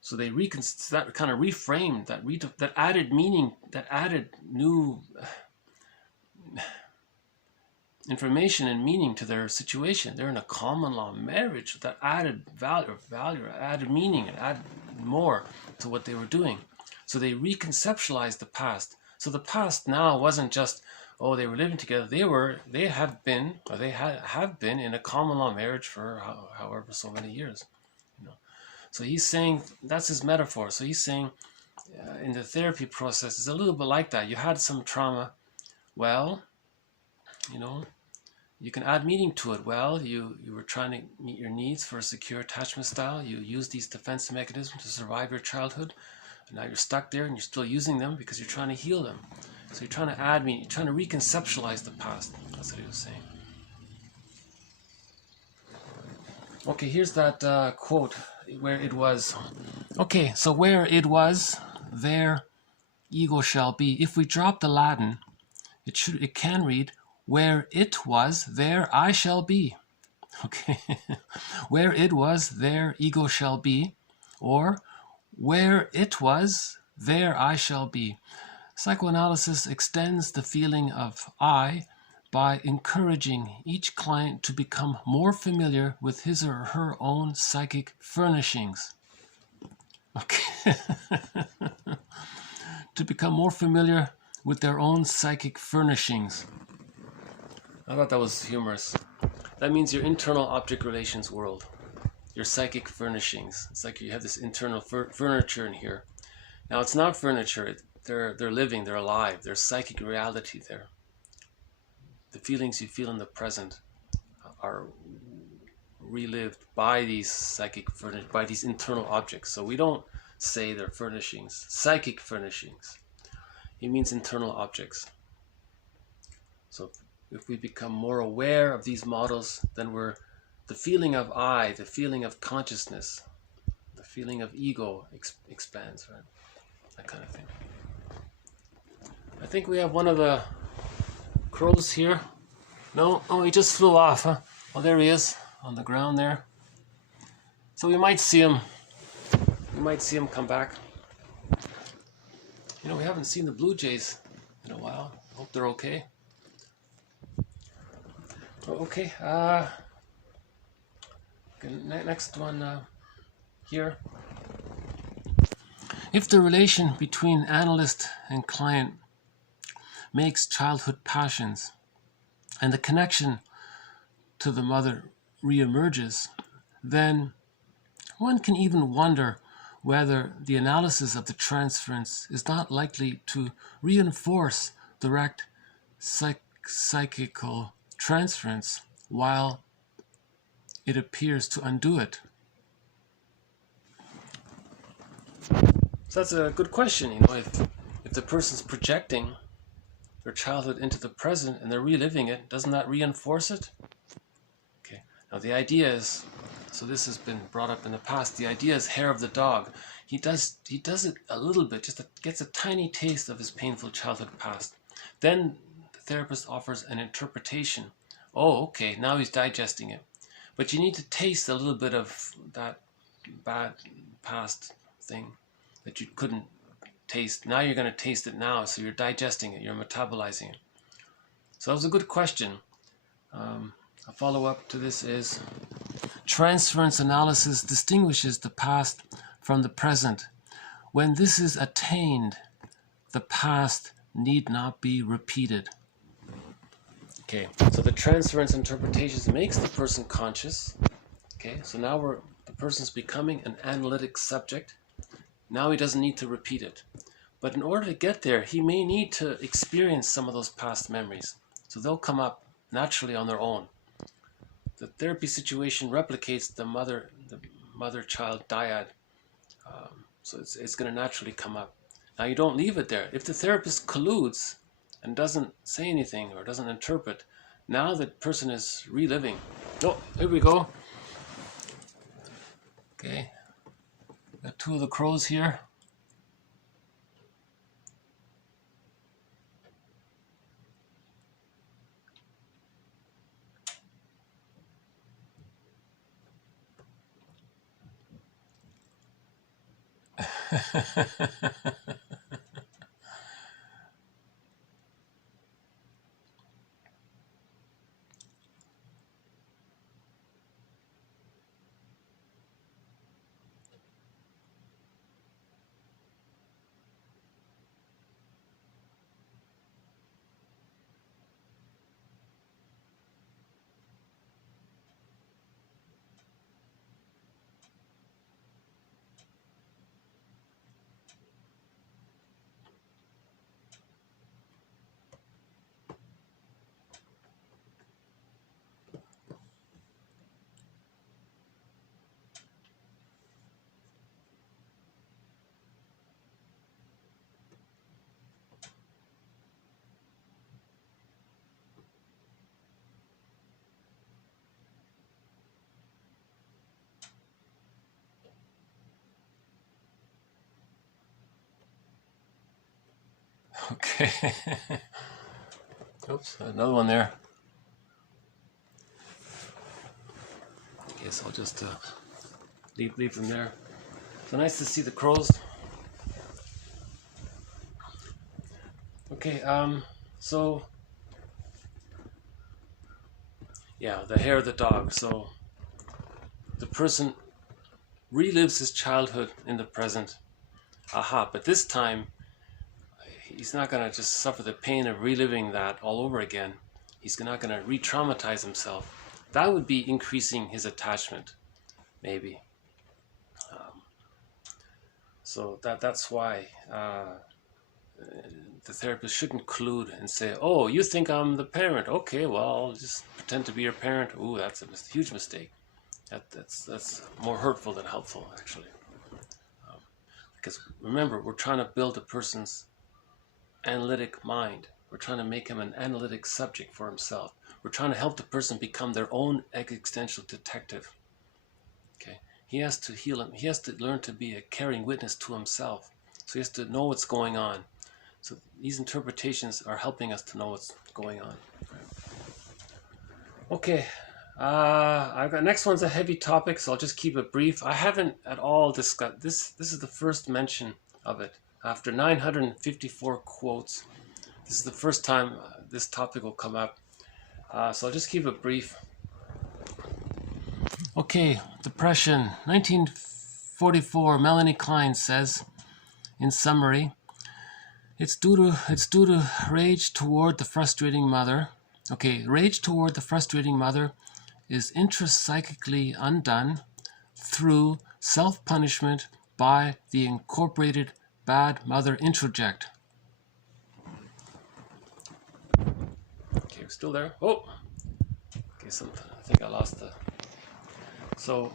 so they that kind of reframed, that added meaning, that added new information and meaning to their situation. They're in a common law marriage. That added value, added meaning, and added more to what they were doing. So they reconceptualized the past. So the past now wasn't just, oh, they were living together. They have been in a common law marriage for however so many years. So he's saying, that's his metaphor. So he's saying in the therapy process, it's a little bit like that. You had some trauma. Well, you can add meaning to it. Well, you were trying to meet your needs for a secure attachment style. You used these defense mechanisms to survive your childhood. And now you're stuck there and you're still using them because you're trying to heal them. So you're trying to add meaning. You're trying to reconceptualize the past. That's what he was saying. Okay, here's that quote where it was. Okay, so where it was, there ego shall be. If we drop the Latin, It can read, where it was, there I shall be. Okay. Where it was, there ego shall be. Or where it was, there I shall be. Psychoanalysis extends the feeling of I by encouraging each client to become more familiar with his or her own psychic furnishings. Okay. To become more familiar with their own psychic furnishings. I thought that was humorous. That means your internal object relations world, your psychic furnishings. It's like you have this internal furniture in here. Now it's not furniture. They're living. They're alive. There's psychic reality there. The feelings you feel in the present are relived by these by these internal objects. So we don't say they're furnishings. Psychic furnishings. It means internal objects. So if we become more aware of these models, then the feeling of I, the feeling of consciousness, the feeling of ego expands, right? That kind of thing. I think we have one of the crows here. No, oh, he just flew off, huh? Oh, there he is on the ground there. So we might see him. We might see him come back. You know, we haven't seen the blue jays in a while. Hope they're okay. Okay, next one here. If the relation between analyst and client makes childhood passions and the connection to the mother reemerges, then one can even wonder whether the analysis of the transference is not likely to reinforce direct psychical transference while it appears to undo it. So that's a good question. You know, if the person's projecting their childhood into the present and they're reliving it, doesn't that reinforce it? Okay. Now the idea is, so this has been brought up in the past, the idea is hair of the dog. He does it a little bit, gets a tiny taste of his painful childhood past. Then the therapist offers an interpretation. Oh, okay, now he's digesting it. But you need to taste a little bit of that bad past thing that you couldn't taste. Now you're going to taste it now, so you're digesting it, you're metabolizing it. So that was a good question. A follow-up to this is, transference analysis distinguishes the past from the present. When this is attained, the past need not be repeated. Okay, so the transference interpretations makes the person conscious. Okay, so now the person's becoming an analytic subject. Now he doesn't need to repeat it. But in order to get there, he may need to experience some of those past memories. So they'll come up naturally on their own. The therapy situation replicates the mother-child dyad. So it's going to naturally come up. Now you don't leave it there. If the therapist colludes and doesn't say anything or doesn't interpret, now the person is reliving. Oh, here we go. Okay. Got two of the crows here. Okay. Oops, another one there. Okay, so I'll just leave them there. So nice to see the crows. Okay, so yeah, the hair of the dog. So the person relives his childhood in the present. Aha, but this time he's not going to just suffer the pain of reliving that all over again. He's not going to re-traumatize himself. That would be increasing his attachment, maybe. So that's why the therapist shouldn't collude and say, oh, you think I'm the parent. Okay, well, I'll just pretend to be your parent. Ooh, that's a huge mistake. That's more hurtful than helpful, actually. Because remember, we're trying to build a person's analytic mind. We're trying to make him an analytic subject for himself. We're trying to help the person become their own existential detective. Okay, he has to heal him. He has to learn to be a caring witness to himself. So he has to know what's going on. So these interpretations are helping us to know what's going on. Okay, I've got next one's a heavy topic, so I'll just keep it brief. I haven't at all discussed this. This is the first mention of it after 954 quotes. This is the first time this topic will come up. So I'll just keep it brief. Okay, depression. 1944, Melanie Klein says, in summary, it's due to rage toward the frustrating mother. Okay, rage toward the frustrating mother is intrapsychically undone through self-punishment by the incorporated bad mother introject. Okay, we're still there. Oh, okay, I think I lost the. So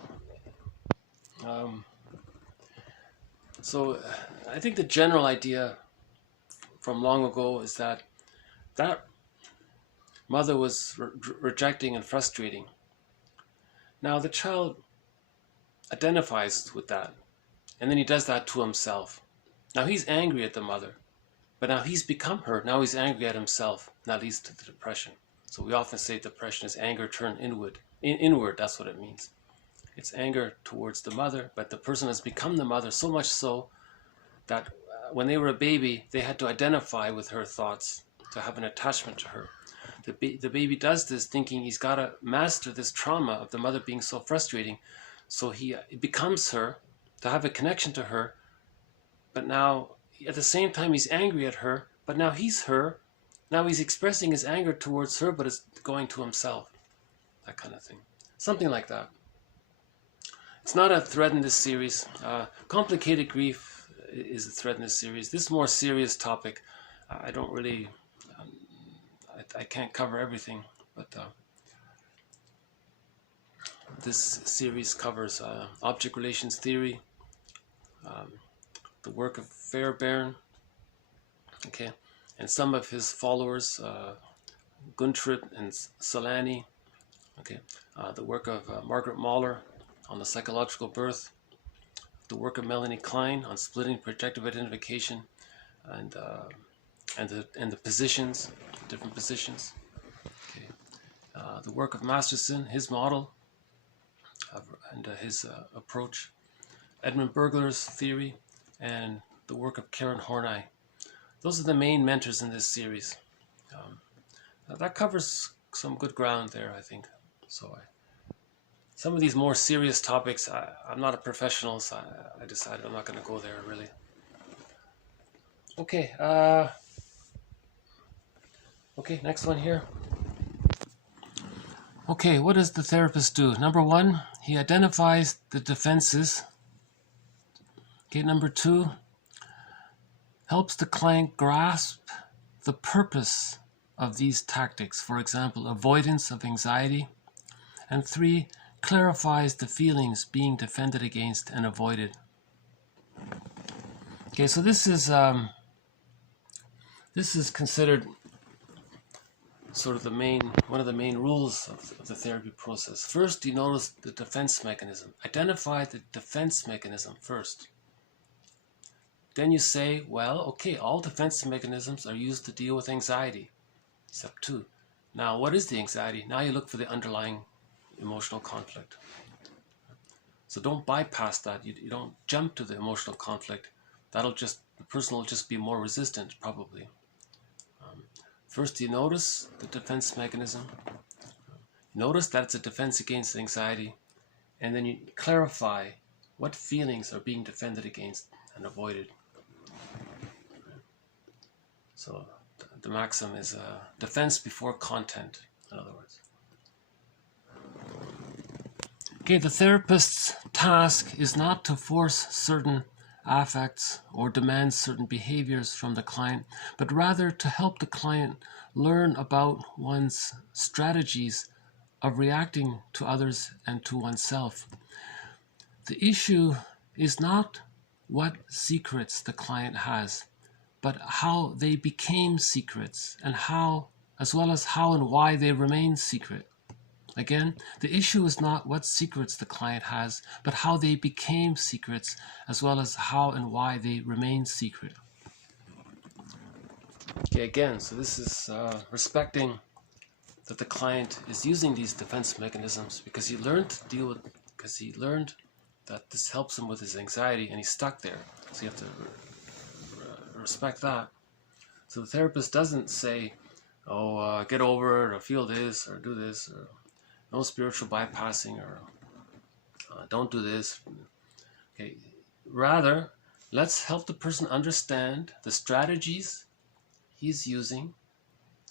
I think the general idea from long ago is that mother was rejecting and frustrating. Now the child identifies with that, and then he does that to himself. Now he's angry at the mother, but now he's become her. Now he's angry at himself. That leads to the depression. So we often say depression is anger turned inward. Inward, that's what it means. It's anger towards the mother, but the person has become the mother so much so that when they were a baby, they had to identify with her thoughts, to have an attachment to her. The baby does this thinking he's got to master this trauma of the mother being so frustrating, so he becomes her, to have a connection to her, but now at the same time he's angry at her, but now he's her, now he's expressing his anger towards her, but it's going to himself, that kind of thing. Something like that. It's not a thread in this series. Complicated grief is a thread in this series. This more serious topic, I don't really, I can't cover everything, but this series covers object relations theory, the work of Fairbairn, okay, and some of his followers, Guntrit and Solani, okay, the work of Margaret Mahler on the psychological birth, the work of Melanie Klein on splitting projective identification, and the positions, different positions. Okay, the work of Masterson, his model, and his approach, Edmund Burglar's theory, and the work of Karen Horney. Those are the main mentors in this series. That covers some good ground there, I think. So some of these more serious topics, I'm not a professional, so I decided I'm not going to go there, really. Okay, okay, next one here. Okay, what does the therapist do? Number one, he identifies the defenses. Okay, number two, helps the client grasp the purpose of these tactics, for example, avoidance of anxiety. And three, clarifies the feelings being defended against and avoided. Okay, so this is considered sort of one of the main rules of the therapy process. First, you notice the defense mechanism. Identify the defense mechanism first. Then you say, well, okay, all defense mechanisms are used to deal with anxiety. Step 2. Now, what is the anxiety? Now you look for the underlying emotional conflict. So don't bypass that. You don't jump to the emotional conflict. The person will just be more resistant, probably. First, you notice the defense mechanism. Notice that it's a defense against anxiety, and then you clarify what feelings are being defended against and avoided. So the maxim is defense before content, in other words. Okay, the therapist's task is not to force certain affects or demand certain behaviors from the client, but rather to help the client learn about one's strategies of reacting to others and to oneself. The issue is not what secrets the client has, but how they became secrets, and how, as well as how and why they remain secret. Again, the issue is not what secrets the client has, but how they became secrets, as well as how and why they remain secret. Okay, again, so this is respecting that the client is using these defense mechanisms because he learned to deal with, because he learned that this helps him with his anxiety and he's stuck there. So you have to respect that. So the therapist doesn't say, oh, get over it, or feel this, or do this, or no spiritual bypassing, or don't do this. Okay. Rather, let's help the person understand the strategies he's using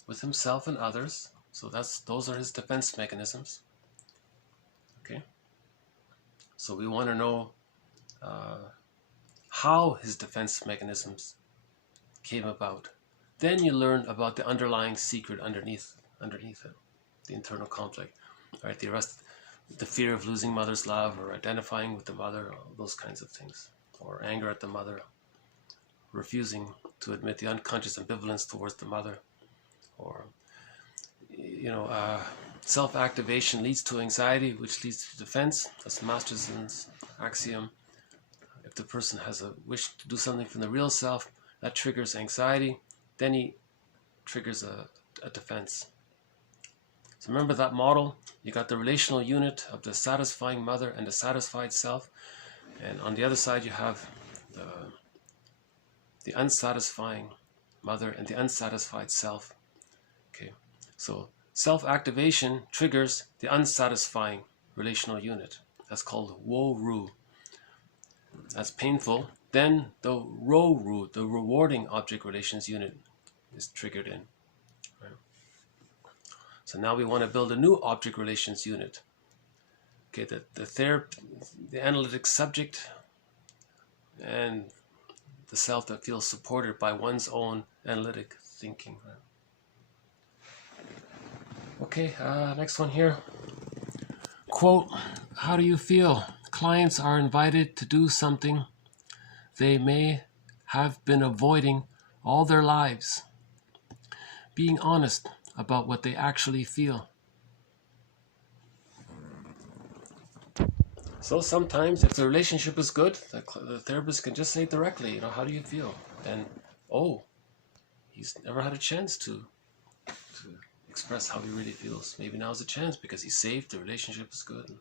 with himself and others. So those are his defense mechanisms. Okay. So we want to know how his defense mechanisms came about. Then you learn about the underlying secret underneath it, the internal conflict. Right, the fear of losing mother's love, or identifying with the mother, all those kinds of things, or anger at the mother, refusing to admit the unconscious ambivalence towards the mother, or self-activation leads to anxiety, which leads to defense. That's Masterson's axiom. If the person has a wish to do something from the real self, that triggers anxiety. Then he triggers a defense. So remember that model? You got the relational unit of the satisfying mother and the satisfied self. And on the other side, you have the unsatisfying mother and the unsatisfied self. Okay, so self-activation triggers the unsatisfying relational unit. That's called wo-ru. That's painful. Then the ro-ru, the rewarding object relations unit, is triggered in. So now we want to build a new object relations unit. Okay, the analytic subject and the self that feels supported by one's own analytic thinking. Okay, next one here. Quote, how do you feel? Clients are invited to do something they may have been avoiding all their lives. Being honest about what they actually feel. So sometimes if the relationship is good, the therapist can just say directly, how do you feel? And he's never had a chance to express how he really feels. Maybe now's a chance because he's safe, the relationship is good. And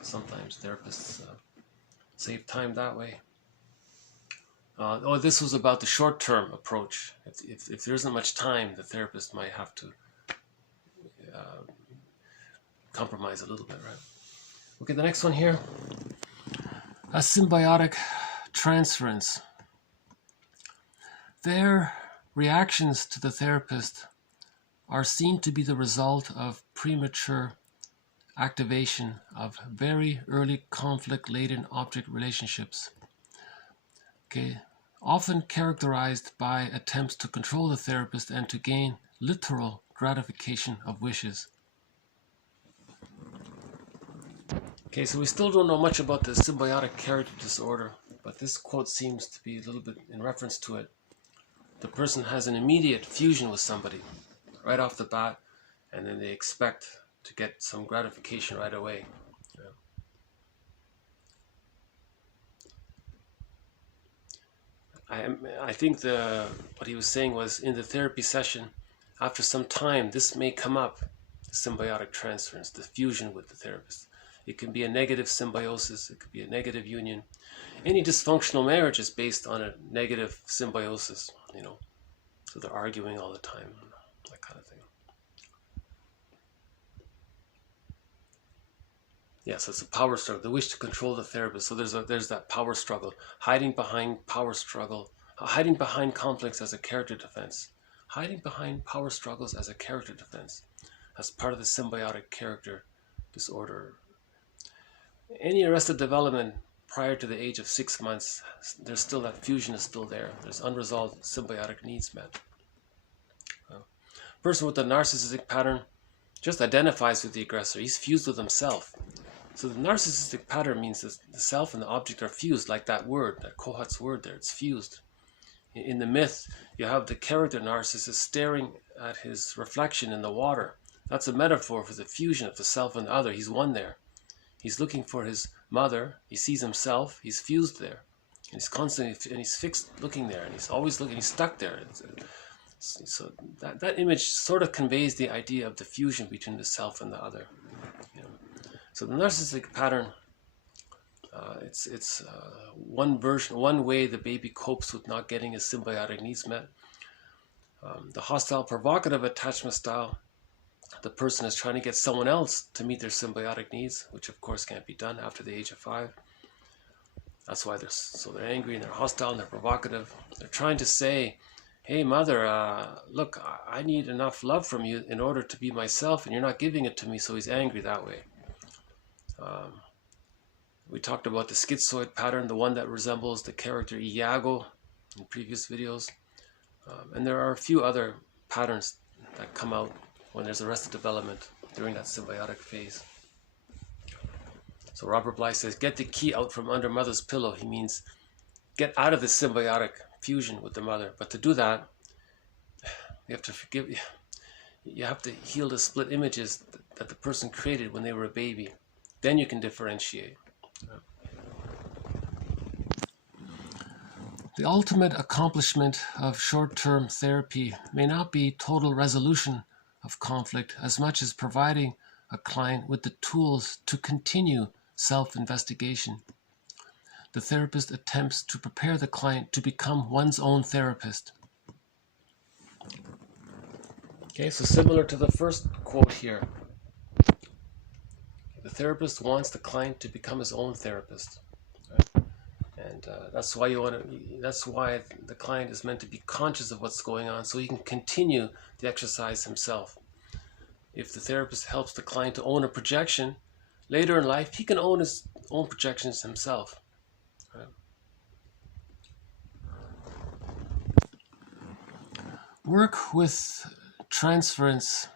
sometimes therapists save time that way. This was about the short-term approach. If there isn't much time, the therapist might have to compromise a little bit, right? Okay, the next one here. A symbiotic transference. Their reactions to the therapist are seen to be the result of premature activation of very early conflict-laden object relationships. Okay, often characterized by attempts to control the therapist and to gain literal gratification of wishes. Okay, so we still don't know much about the symbiotic character disorder, but this quote seems to be a little bit in reference to it. The person has an immediate fusion with somebody right off the bat, and then they expect to get some gratification right away. I think what he was saying was, in the therapy session, after some time, this may come up, symbiotic transference, the fusion with the therapist. It can be a negative symbiosis, it could be a negative union. Any dysfunctional marriage is based on a negative symbiosis, so they're arguing all the time, that kind of thing. Yes, it's a power struggle, the wish to control the therapist. So there's that power struggle, hiding behind power struggle, hiding behind conflicts as a character defense, hiding behind power struggles as a character defense, as part of the symbiotic character disorder. Any arrested development prior to the age of 6 months, there's still that fusion is still there. There's unresolved symbiotic needs met. Person with the narcissistic pattern just identifies with the aggressor. He's fused with himself. So the narcissistic pattern means that the self and the object are fused, like that word, that Kohat's word there, it's fused. In the myth, you have the character narcissist staring at his reflection in the water. That's a metaphor for the fusion of the self and the other. He's one there. He's looking for his mother. He sees himself. He's fused there. And he's constantly, and he's fixed looking there. And he's always looking, he's stuck there. So that image sort of conveys the idea of the fusion between the self and the other. So the narcissistic pattern, it's one way the baby copes with not getting his symbiotic needs met. The hostile provocative attachment style, the person is trying to get someone else to meet their symbiotic needs, which of course can't be done after the age of 5. That's why they're angry and they're hostile and they're provocative. They're trying to say, hey mother, look, I need enough love from you in order to be myself, and you're not giving it to me, so he's angry that way. We talked about the schizoid pattern, the one that resembles the character Iago in previous videos. And there are a few other patterns that come out when there's arrested development during that symbiotic phase. So Robert Bly says, get the key out from under mother's pillow. He means get out of the symbiotic fusion with the mother. But to do that, you have to forgive, you have to heal the split images that the person created when they were a baby. Then you can differentiate. The ultimate accomplishment of short-term therapy may not be total resolution of conflict as much as providing a client with the tools to continue self-investigation. The therapist attempts to prepare the client to become one's own therapist. Okay, so similar to the first quote here. The therapist wants the client to become his own therapist, right? And that's why that's why the client is meant to be conscious of what's going on, so he can continue the exercise himself. If the therapist helps the client to own a projection, later in life he can own his own projections himself. Right? Work with transference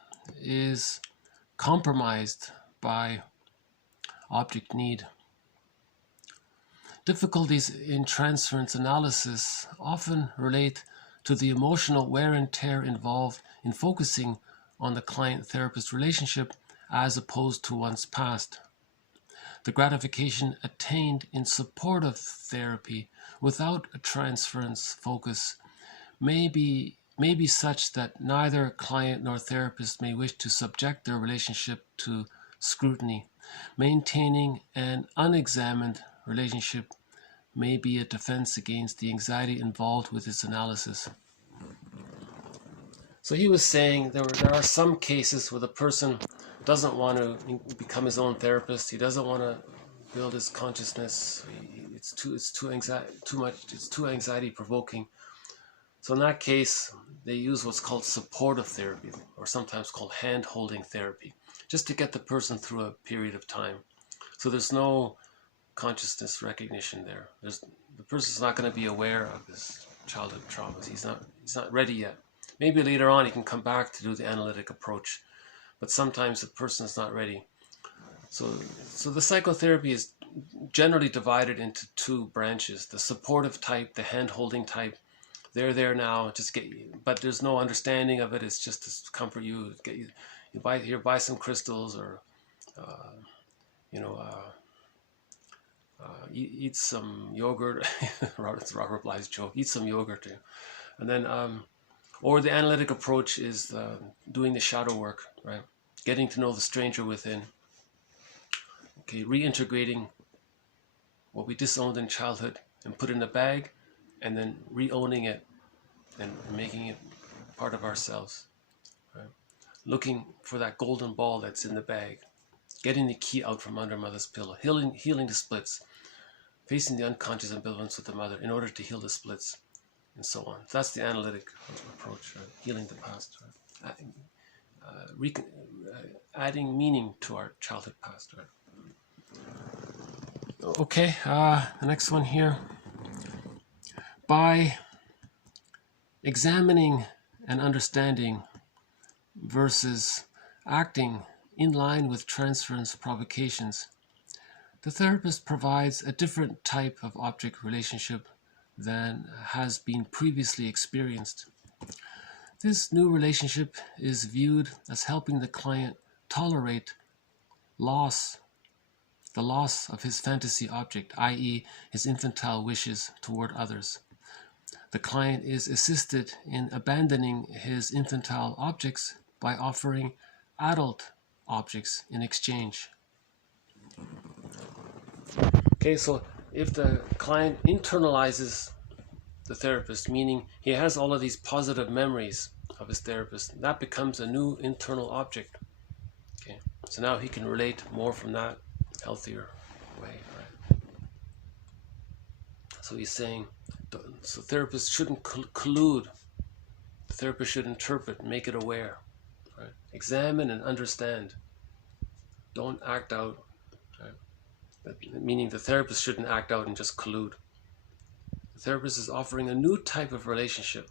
is compromised by object need. Difficulties in transference analysis often relate to the emotional wear and tear involved in focusing on the client-therapist relationship as opposed to one's past. The gratification attained in supportive therapy without a transference focus may be such that neither client nor therapist may wish to subject their relationship to scrutiny. Maintaining an unexamined relationship may be a defense against the anxiety involved with its analysis. So he was saying there are some cases where the person doesn't want to become his own therapist. He doesn't want to build his consciousness. It's too anxiety provoking. So in that case, they use what's called supportive therapy, or sometimes called hand-holding therapy, just to get the person through a period of time. So there's no consciousness recognition there. The person's not going to be aware of his childhood traumas. He's not ready yet. Maybe later on he can come back to do the analytic approach, but sometimes the person's not ready. So the psychotherapy is generally divided into 2 branches: the supportive type, the hand-holding type. They're there now, but there's no understanding of it. It's just to comfort you. Buy some crystals, or eat some yogurt. It's Robert Bly's joke. Eat some yogurt, and then Or the analytic approach is doing the shadow work, right? Getting to know the stranger within. Okay, reintegrating what we disowned in childhood and put in a bag, and then re-owning it and making it part of ourselves. Right? Looking for that golden ball that's in the bag, getting the key out from under mother's pillow, healing the splits, facing the unconscious ambivalence with the mother in order to heal the splits, and so on. That's the analytic approach, right? Healing the past, right? Adding meaning to our childhood past, right? Okay, the next one here. By examining and understanding versus acting in line with transference provocations, the therapist provides a different type of object relationship than has been previously experienced. This new relationship is viewed as helping the client tolerate the loss of his fantasy object, i.e. his infantile wishes toward others. The client is assisted in abandoning his infantile objects by offering adult objects in exchange. Okay, so if the client internalizes the therapist, meaning he has all of these positive memories of his therapist, that becomes a new internal object. Okay, so now he can relate more from that healthier way, right? So he's saying, so therapists shouldn't collude. The therapist should interpret, make it aware, right? Examine and understand. Don't act out, right? Meaning the therapist shouldn't act out and just collude. The therapist is offering a new type of relationship.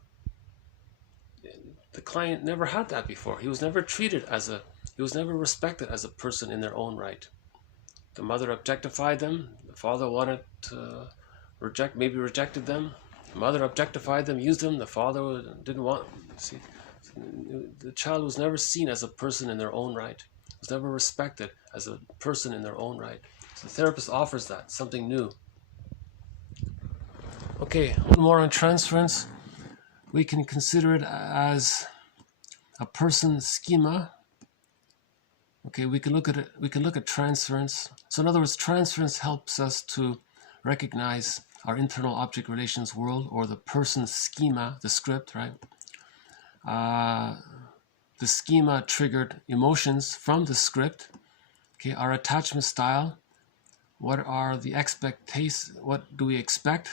The client never had that before. He was never he was never respected as a person in their own right. The mother objectified them. The father wanted to maybe rejected them. The mother objectified them, used them. The father didn't want. See, the child was never seen as a person in their own right. Was never respected as a person in their own right. So the therapist offers that, something new. Okay, one more on transference. We can consider it as a person schema. Okay, we can look at it. We can look at transference. So in other words, transference helps us to recognize our internal object relations world, or the person schema, the script, right? The schema triggered emotions from the script. Okay, our attachment style. What are the expectations? What do we expect?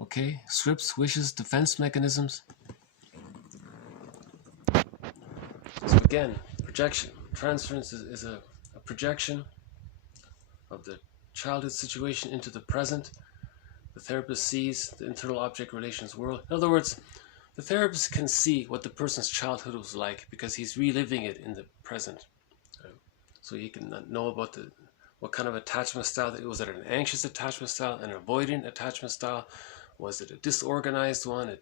Okay, scripts, wishes, defense mechanisms. So again, projection. Transference is a projection of the childhood situation into the present. The therapist sees the internal object relations world. In other words, the therapist can see what the person's childhood was like because he's reliving it in the present. So he can know about what kind of attachment style. Was it an anxious attachment style, an avoidant attachment style? Was it a disorganized one, a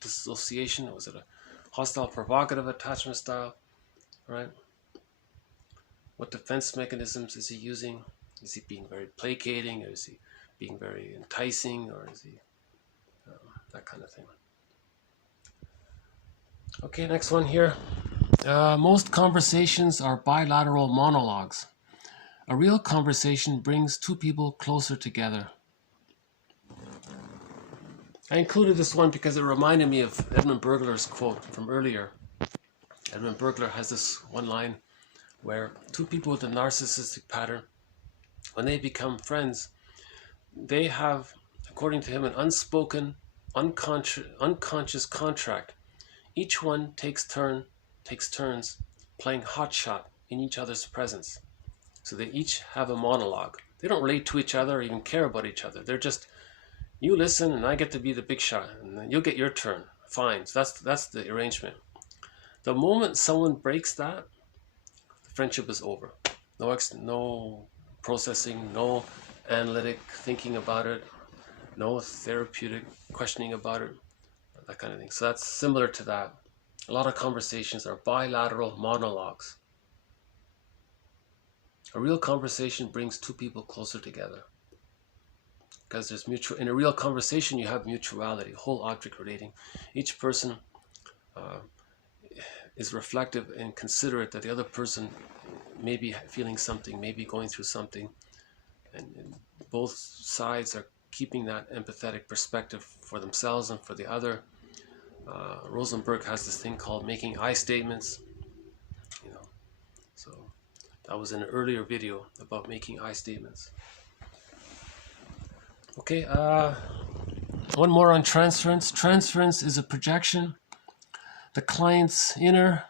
dissociation? Was it a hostile provocative attachment style? Right? What defense mechanisms is he using? Is he being very placating, or is he being very enticing, or is he that kind of thing? Okay, next one here. Most conversations are bilateral monologues. A real conversation brings two people closer together. I included this one because it reminded me of Edmund Burglar's quote from earlier. Edmund Burglar has this one line where two people with a narcissistic pattern, when they become friends, they have, according to him, an unspoken, unconscious contract. Each one takes turns playing hotshot in each other's presence. So they each have a monologue. They don't relate to each other or even care about each other. They're just, you listen and I get to be the big shot, and then you'll get your turn. Fine. So that's the arrangement. The moment someone breaks that, the friendship is over. No processing, no analytic thinking about it, no therapeutic questioning about it, that kind of thing. So that's similar to that. A lot of conversations are bilateral monologues. A real conversation brings two people closer together. Because there's in a real conversation you have mutuality, whole object relating. Each person is reflective and considerate that the other person may be feeling something, may be going through something, and both sides are keeping that empathetic perspective for themselves and for the other. Rosenberg has this thing called making I statements, you know. So that was in an earlier video about making I statements. Okay, one more on transference. Transference is a projection. The client's inner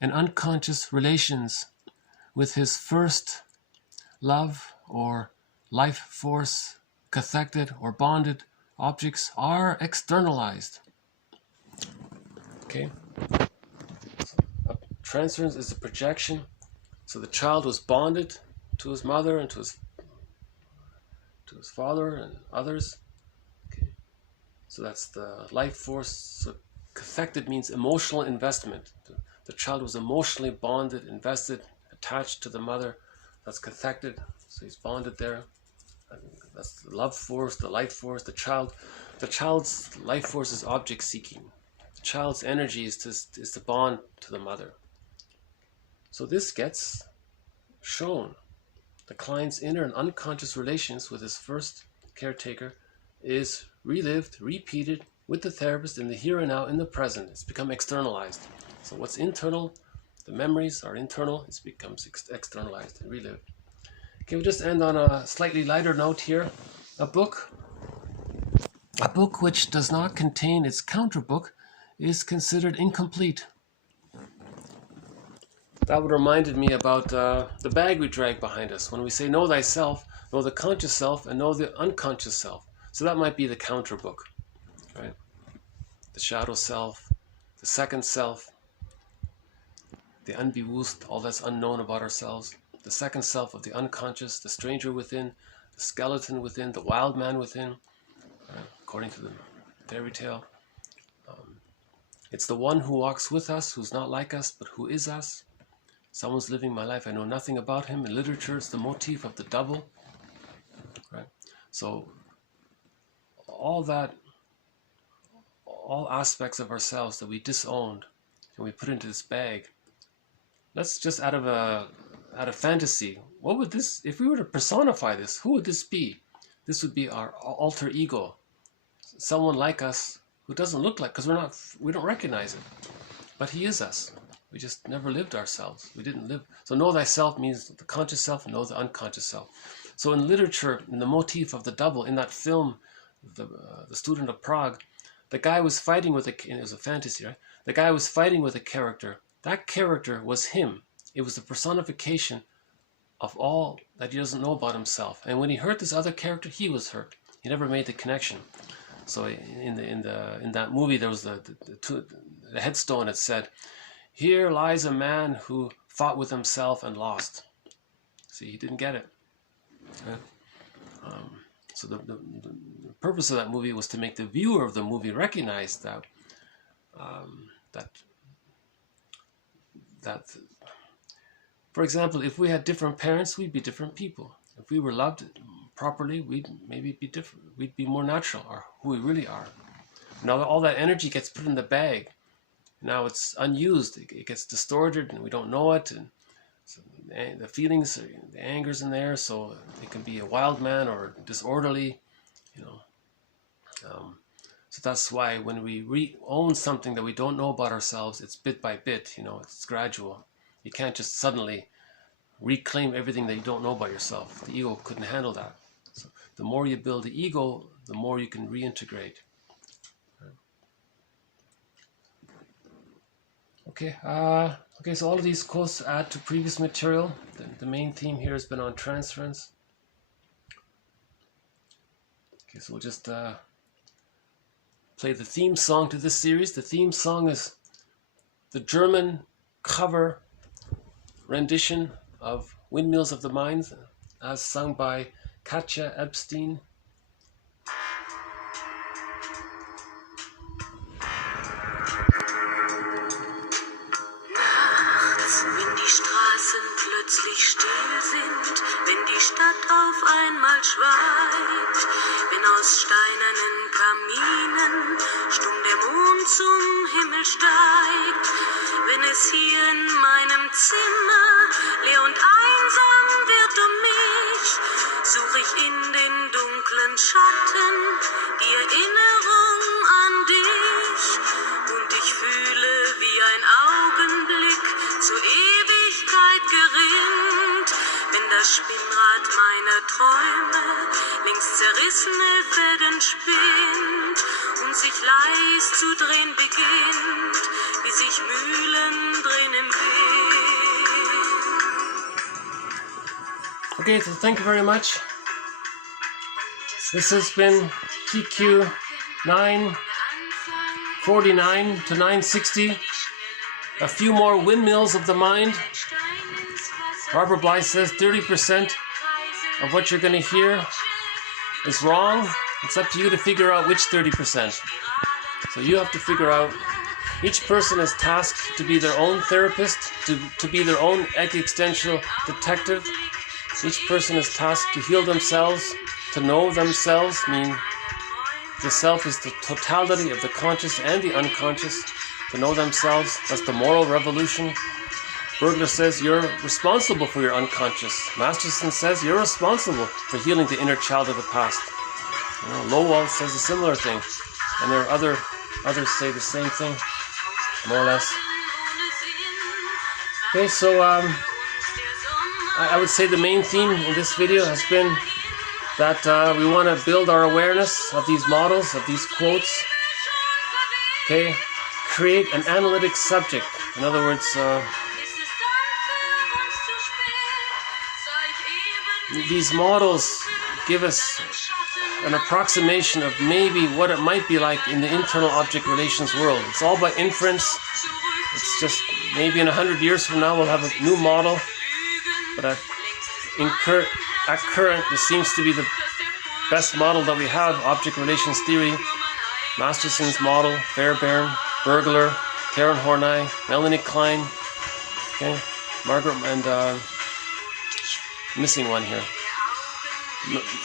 and unconscious relations with his first love or life force, cathected or bonded objects are externalized. Okay, so transference is a projection. So the child was bonded to his mother and to his father and others. Okay, so that's the life force. So cathected means emotional investment. The child was emotionally bonded, invested, attached to the mother. That's cathected. So he's bonded there. That's the love force, the life force. The child's life force is object seeking. The child's energy is to bond to the mother. So this gets shown. The client's inner and unconscious relations with his first caretaker is relived, repeated with the therapist in the here and now, in the present. It's become externalized. So what's internal, the memories are internal, it becomes externalized and relived. Okay, we'll just end on a slightly lighter note here. A book which does not contain its counterbook is considered incomplete. That would reminded me about the bag we drag behind us. When we say know thyself, know the conscious self and know the unconscious self. So that might be the counterbook, right? The shadow self, the second self, the unbewusst, all that's unknown about ourselves, the second self of the unconscious, the stranger within, the skeleton within, the wild man within, according to the fairy tale. It's the one who walks with us, who's not like us, but who is us. Someone's living my life, I know nothing about him. In literature, it's the motif of the double, right? So all aspects of ourselves that we disowned and we put into this bag, let's just out of fantasy, what would this, if we were to personify this, who would this be? This would be our alter ego, someone like us who doesn't look like, because we don't recognize it, but he is us. We just never lived ourselves. We didn't live. So know thyself means the conscious self, and know the unconscious self. So in literature, in the motif of the double, in that film, the Student of Prague, the guy was fighting with it was a fantasy, right? The guy was fighting with a character. That character was him. It was the personification of all that he doesn't know about himself. And when he hurt this other character, he was hurt. He never made the connection. So in that movie, there was the headstone that said, "Here lies a man who fought with himself and lost." See, he didn't get it. Okay? So the purpose of that movie was to make the viewer of the movie recognize that for example, if we had different parents, we'd be different people. If we were loved properly, we'd maybe be different. We'd be more natural, or who we really are. Now all that energy gets put in the bag. Now it's unused. It gets distorted, and we don't know it. And so the feelings, the anger's in there, so it can be a wild man or disorderly, you know. So that's why when we own something that we don't know about ourselves, it's bit by bit, you know, it's gradual. You can't just suddenly reclaim everything that you don't know about yourself. The ego couldn't handle that. So the more you build the ego, the more you can reintegrate. Okay, so all of these quotes add to previous material. The main theme here has been on transference. Okay, so we'll just play the theme song to this series. The theme song is the German cover rendition of Windmills of the Mind, as sung by Katja Epstein. Nachts, wenn die Straßen plötzlich still sind, wenn die die Stadt auf einmal schweigt, wenn aus steinernen Kaminen stumm der Mond zum Himmel steigt, wenn es hier in meinem Zimmer leer und einsam wird um mich, suche ich in den dunklen Schatten die Erinnerung an dich, und ich fühle, wie ein Augenblick zur Ewigkeit gerinnt, wenn das Spinnrad meiner Träume längst zerrissene Fäden spinnt und sich leis zu drehen beginnt, wie sich Mühlen drehen im Wind. Okay, so thank you very much. This has been TQ 949 to 960. A few more windmills of the mind. Barbara Bly says 30% of what you're going to hear is wrong. It's up to you to figure out which 30%. So you have to figure out. Each person is tasked to be their own therapist, to be their own existential detective. Each person is tasked to heal themselves, to know themselves. I mean, the self is the totality of the conscious and the unconscious. To know themselves, that's the moral revolution. Bergler says you're responsible for your unconscious. Masterson says you're responsible for healing the inner child of the past. You know, Lowell says a similar thing, and there are others say the same thing, more or less. Okay, so I would say the main theme in this video has been that we want to build our awareness of these models, of these quotes. Okay, create an analytic subject. In other words, these models give us an approximation of maybe what it might be like in the internal object relations world. It's all by inference. It's just maybe in 100 years from now we'll have a new model, but at current this seems to be the best model that we have. Object relations theory, Masterson's model, Fairbairn, Bergler, Karen Horney, Melanie Klein, okay, Margaret, and missing one here.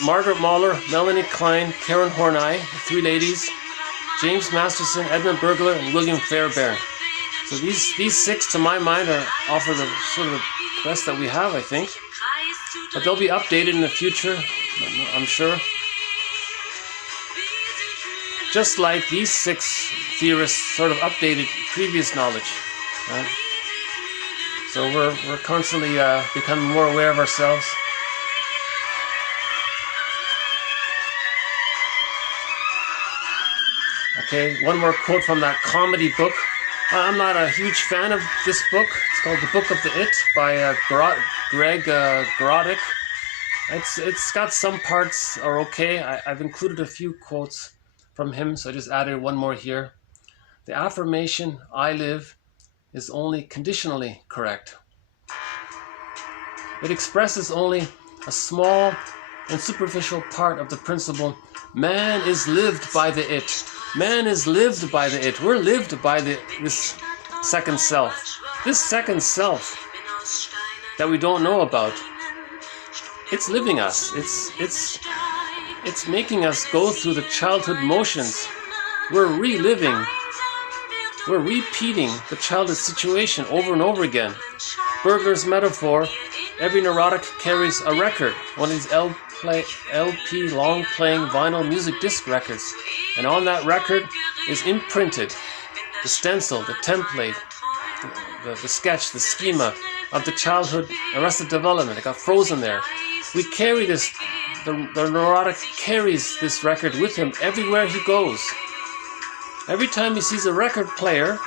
Margaret Mahler, Melanie Klein, Karen Horney, the three ladies, James Masterson, Edmund Bergler, and William Fairbairn. So these six, to my mind, offer the sort of the best that we have, I think. But they'll be updated in the future, I'm sure. Just like these six theorists sort of updated previous knowledge. Right? So we're constantly becoming more aware of ourselves. Okay, one more quote from that comedy book. I'm not a huge fan of this book. It's called The Book of the It by Greg Groddeck. It's got some parts are okay. I've included a few quotes from him, so I just added one more here. The affirmation, I live, is only conditionally correct. It expresses only a small and superficial part of the principle, man is lived by the it. Man is lived by the it. We're lived by this second self. This second self that we don't know about. It's living us. It's making us go through the childhood motions. We're reliving. We're repeating the childhood situation over and over again. Bergler's metaphor, every neurotic carries a record, one of these LP long-playing vinyl music disc records. And on that record is imprinted the stencil, the template, the sketch, the schema of the childhood arrested development. It got frozen there. We carry this, the neurotic carries this record with him everywhere he goes. Every time he sees a record player,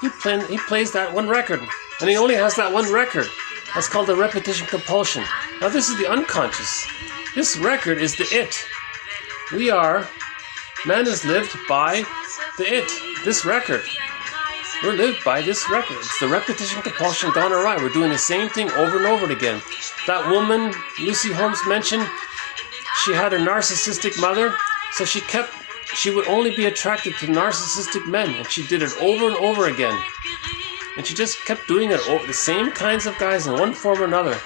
he plays that one record. And he only has that one record. That's called the repetition compulsion. Now this is the unconscious. This record is the it. Man is lived by the it, this record. We're lived by this record. It's the repetition compulsion gone awry. We're doing the same thing over and over again. That woman Lucy Holmes mentioned, she had a narcissistic mother, so she would only be attracted to narcissistic men, and she did it over and over again. And she just kept doing it, the same kinds of guys in one form or another.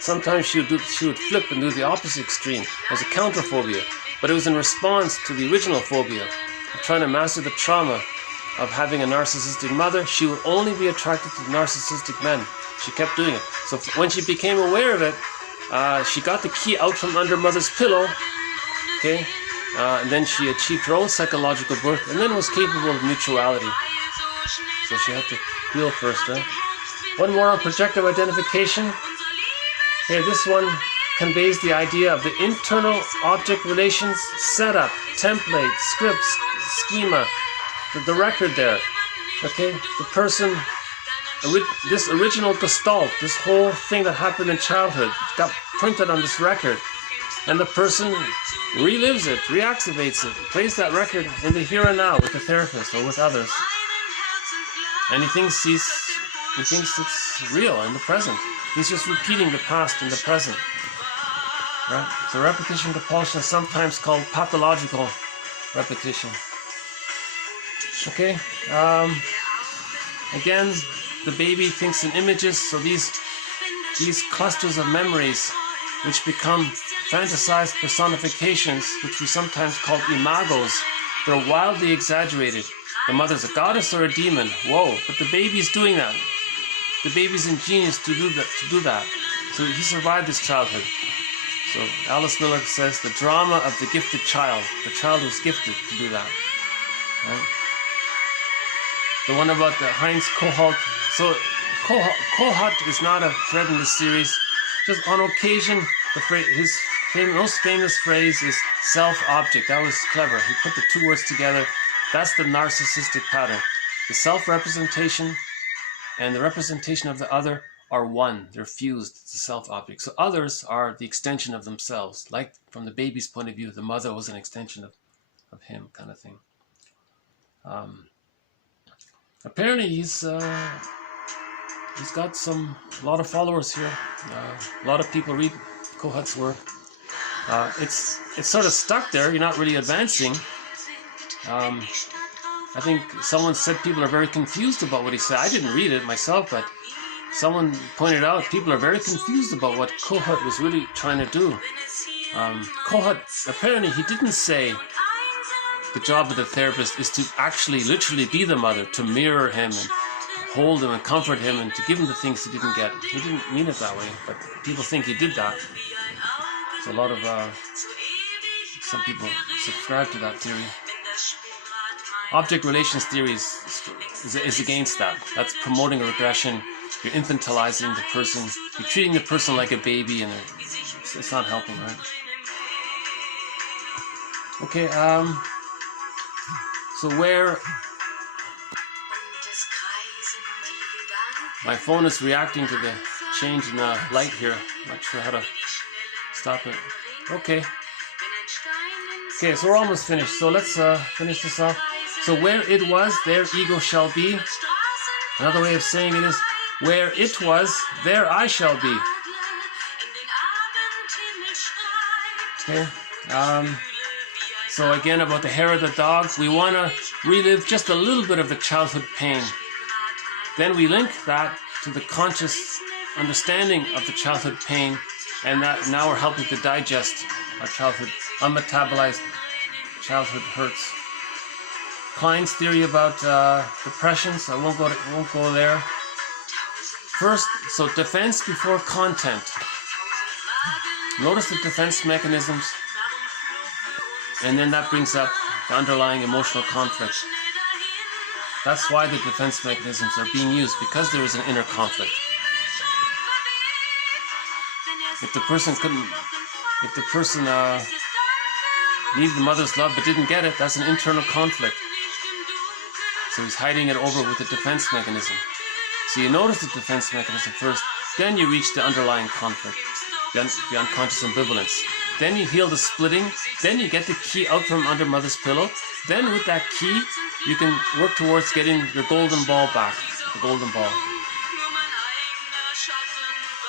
sometimes she would flip and do the opposite extreme. It was a counterphobia, but it was in response to the original phobia of trying to master the trauma of having a narcissistic mother. She would only be attracted to narcissistic men. She kept doing it. So when she became aware of it, she got the key out from under mother's pillow, okay, and then she achieved her own psychological birth, and then was capable of mutuality. So she had to heal first, right? One more on projective identification. Okay, this one conveys the idea of the internal object relations setup, template, scripts, schema, the record there. Okay, the person, this original gestalt, this whole thing that happened in childhood, got printed on this record, and the person relives it, reactivates it, plays that record in the here and now with the therapist or with others, and he thinks it's real in the present. He's just repeating the past in the present. Right? So repetition compulsion is sometimes called pathological repetition. Okay. Again, the baby thinks in images, so these clusters of memories, which become fantasized personifications, which we sometimes call imagoes, they're wildly exaggerated. The mother's a goddess or a demon. Whoa! But the baby's doing that. The baby's ingenious to do that. So he survived his childhood. So Alice Miller says the drama of the gifted child. The child was gifted to do that. Right? The one about the Heinz Kohut. So Kohut is not a thread in the series. Just on occasion, his most famous phrase is self-object. That was clever. He put the two words together. That's the narcissistic pattern. The self-representation and the representation of the other are one. They're fused. It's a self-object. So others are the extension of themselves. Like from the baby's point of view, the mother was an extension of him, kind of thing. Apparently he's got a lot of followers here. A lot of people read Kohut's work. It's sort of stuck there. You're not really advancing. I think someone said people are very confused about what he said. I didn't read it myself, but someone pointed out people are very confused about what Kohut was really trying to do. Kohut, apparently he didn't say the job of the therapist is to actually literally be the mother, to mirror him and hold him and comfort him and to give him the things he didn't get. He didn't mean it that way, but people think he did that. So a lot of some people subscribe to that theory. Object relations theory is against that. That's promoting a regression. You're infantilizing the person. You're treating the person like a baby, and it's not helping, right? Okay. So where my phone is reacting to the change in the light here. I'm not sure how to stop it. Okay. Okay, so we're almost finished. So let's finish this off. So where it was, there ego shall be. Another way of saying it is, where it was, there I shall be. Okay. So again, about the hair of the dog, we want to relive just a little bit of the childhood pain. Then we link that to the conscious understanding of the childhood pain, and that now we're helping to digest our childhood, unmetabolized childhood hurts. Klein's theory about depressions, I won't go there. First, so defense before content. Notice the defense mechanisms, and then that brings up the underlying emotional conflict. That's why the defense mechanisms are being used, because there is an inner conflict. If the person needed the mother's love but didn't get it, that's an internal conflict. So he's hiding it over with the defense mechanism. So you notice the defense mechanism first, then you reach the underlying conflict, then the unconscious ambivalence. Then you heal the splitting, then you get the key out from under mother's pillow. Then with that key, you can work towards getting your golden ball back, the golden ball.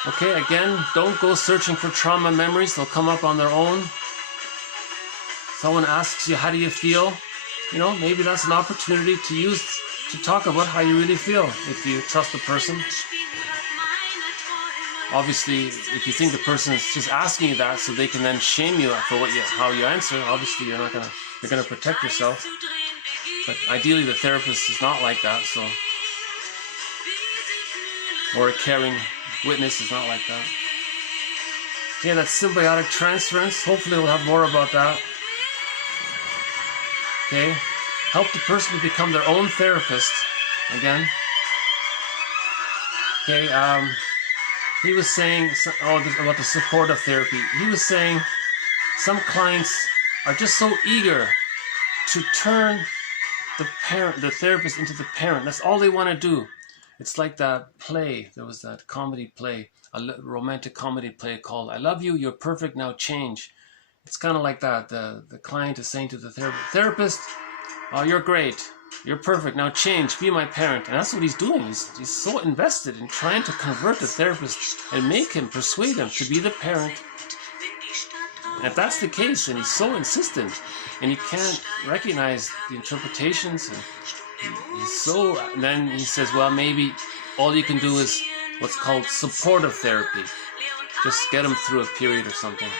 Okay, again, don't go searching for trauma memories, they'll come up on their own. Someone asks you, how do you feel? You know, maybe that's an opportunity to talk about how you really feel, if you trust the person. Obviously, if you think the person is just asking you that so they can then shame you for how you answer, obviously you're gonna protect yourself. But ideally, the therapist is not like that, so, or a caring witness is not like that. Yeah, that's symbiotic transference. Hopefully, we'll have more about that. Okay, help the person to become their own therapist. Again. Okay, he was saying about the supportive therapy. He was saying some clients are just so eager to turn the therapist into the parent. That's all they want to do. It's like that play. There was that comedy play, a romantic comedy play called "I Love You, You're Perfect, Now Change." It's kind of like that. The client is saying to the therapist, "Oh, you're great. You're perfect. Now change. Be my parent." And that's what he's doing. He's so invested in trying to convert the therapist and persuade him to be the parent. And if that's the case, and he's so insistent, and he can't recognize the interpretations, and then he says, well, maybe all you can do is what's called supportive therapy. Just get him through a period or something,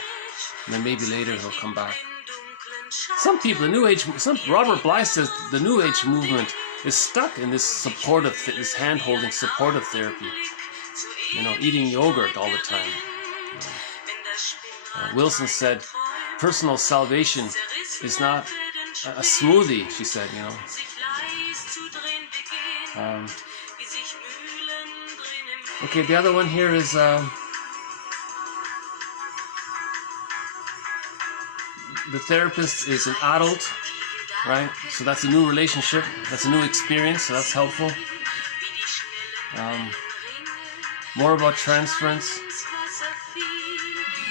and then maybe later he'll come back. Some people, Robert Bly says the New Age movement is stuck in this this hand-holding supportive therapy. Eating yogurt all the time. Wilson said, personal salvation is not a smoothie, she said, Okay, the other one here is the therapist is an adult, right? So that's a new relationship, that's a new experience, so that's helpful. More about transference.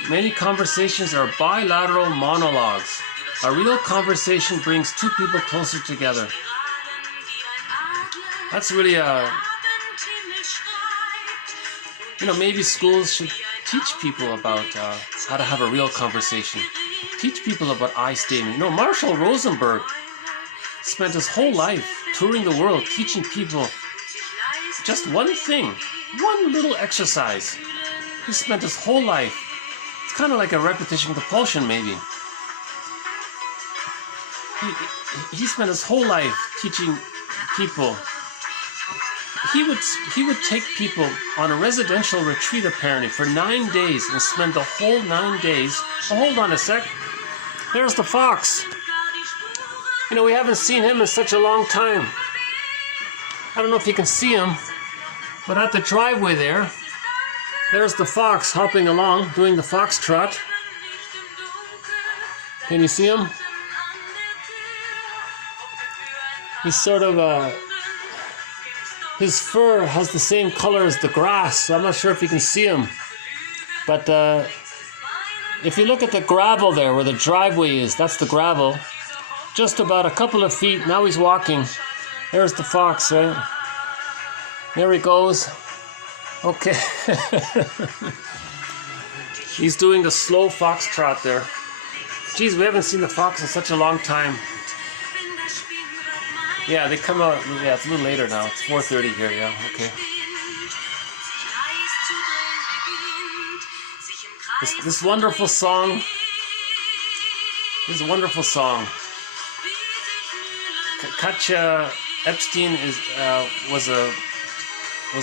Many conversations are bilateral monologues. A real conversation brings two people closer together. That's really maybe schools should teach people about how to have a real conversation. Teach people about I statement. Marshall Rosenberg spent his whole life touring the world teaching people just one thing, one little exercise. He spent his whole life. It's kind of like a repetition compulsion, maybe. He spent his whole life teaching people. He would take people on a residential retreat, apparently, for 9 days and spend the whole 9 days. Oh, hold on a sec. There's the fox. We haven't seen him in such a long time. I don't know if you can see him, but at the driveway there's the fox hopping along, doing the foxtrot. Can you see him? He's sort of his fur has the same color as the grass, so I'm not sure if you can see him. But if you look at the gravel there, where the driveway is, that's the gravel. Just about a couple of feet, now he's walking. There's the fox, right? There he goes. Okay. He's doing the slow foxtrot there. Geez, we haven't seen the fox in such a long time. Yeah, they come out, it's a little later now. It's 4:30 here, yeah, okay. This wonderful song. This wonderful song. Katja Epstein was a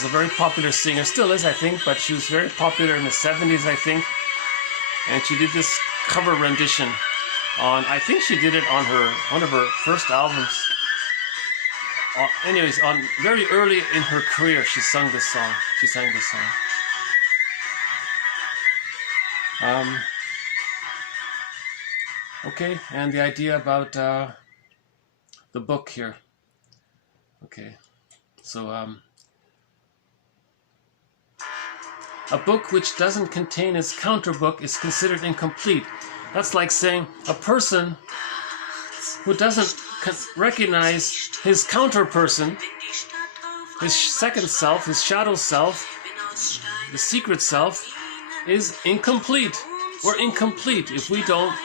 very popular singer, still is, I think, but she was very popular in the 70s, I think. And she did this cover rendition I think she did it on one of her first albums. Anyways, very early in her career, she sang this song. Okay, and the idea about the book here. Okay, so a book which doesn't contain its counterbook is considered incomplete. That's like saying a person who doesn't recognize his counterperson, his second self, his shadow self, the secret self, is incomplete. We're incomplete if we don't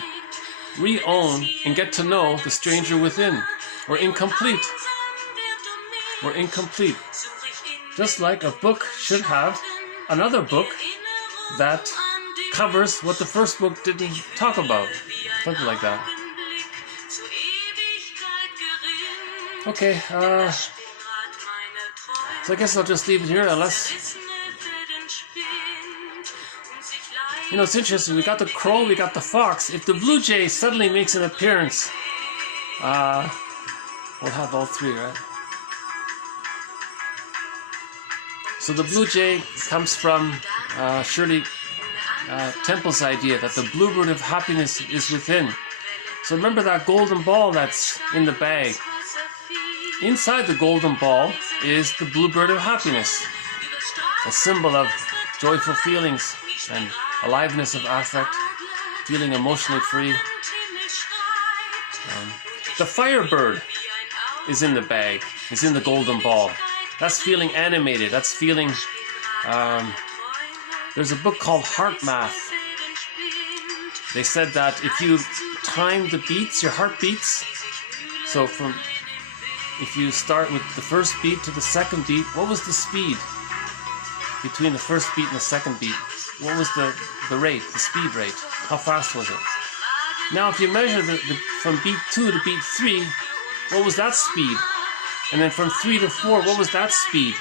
re-own and get to know the stranger within. We're incomplete. We're incomplete. Just like a book should have another book that covers what the first book didn't talk about. Something like that. Okay, so I guess I'll just leave it here unless... You know, it's interesting. We got the crow, we got the fox. If the blue jay suddenly makes an appearance, we'll have all three, right? So the blue jay comes from Shirley Temple's idea that the bluebird of happiness is within. So remember that golden ball that's in the bag. Inside the golden ball is the bluebird of happiness, a symbol of joyful feelings and aliveness of affect, feeling emotionally free. The firebird is in the bag, is in the golden ball. That's feeling animated, that's feeling... there's a book called Heart Math. They said that if you time the beats, your heart beats, so if you start with the first beat to the second beat, what was the speed between the first beat and the second beat? What was the rate, the speed rate? How fast was it? Now if you measure from beat 2 to beat 3, what was that speed? And then from 3 to 4, what was that speed?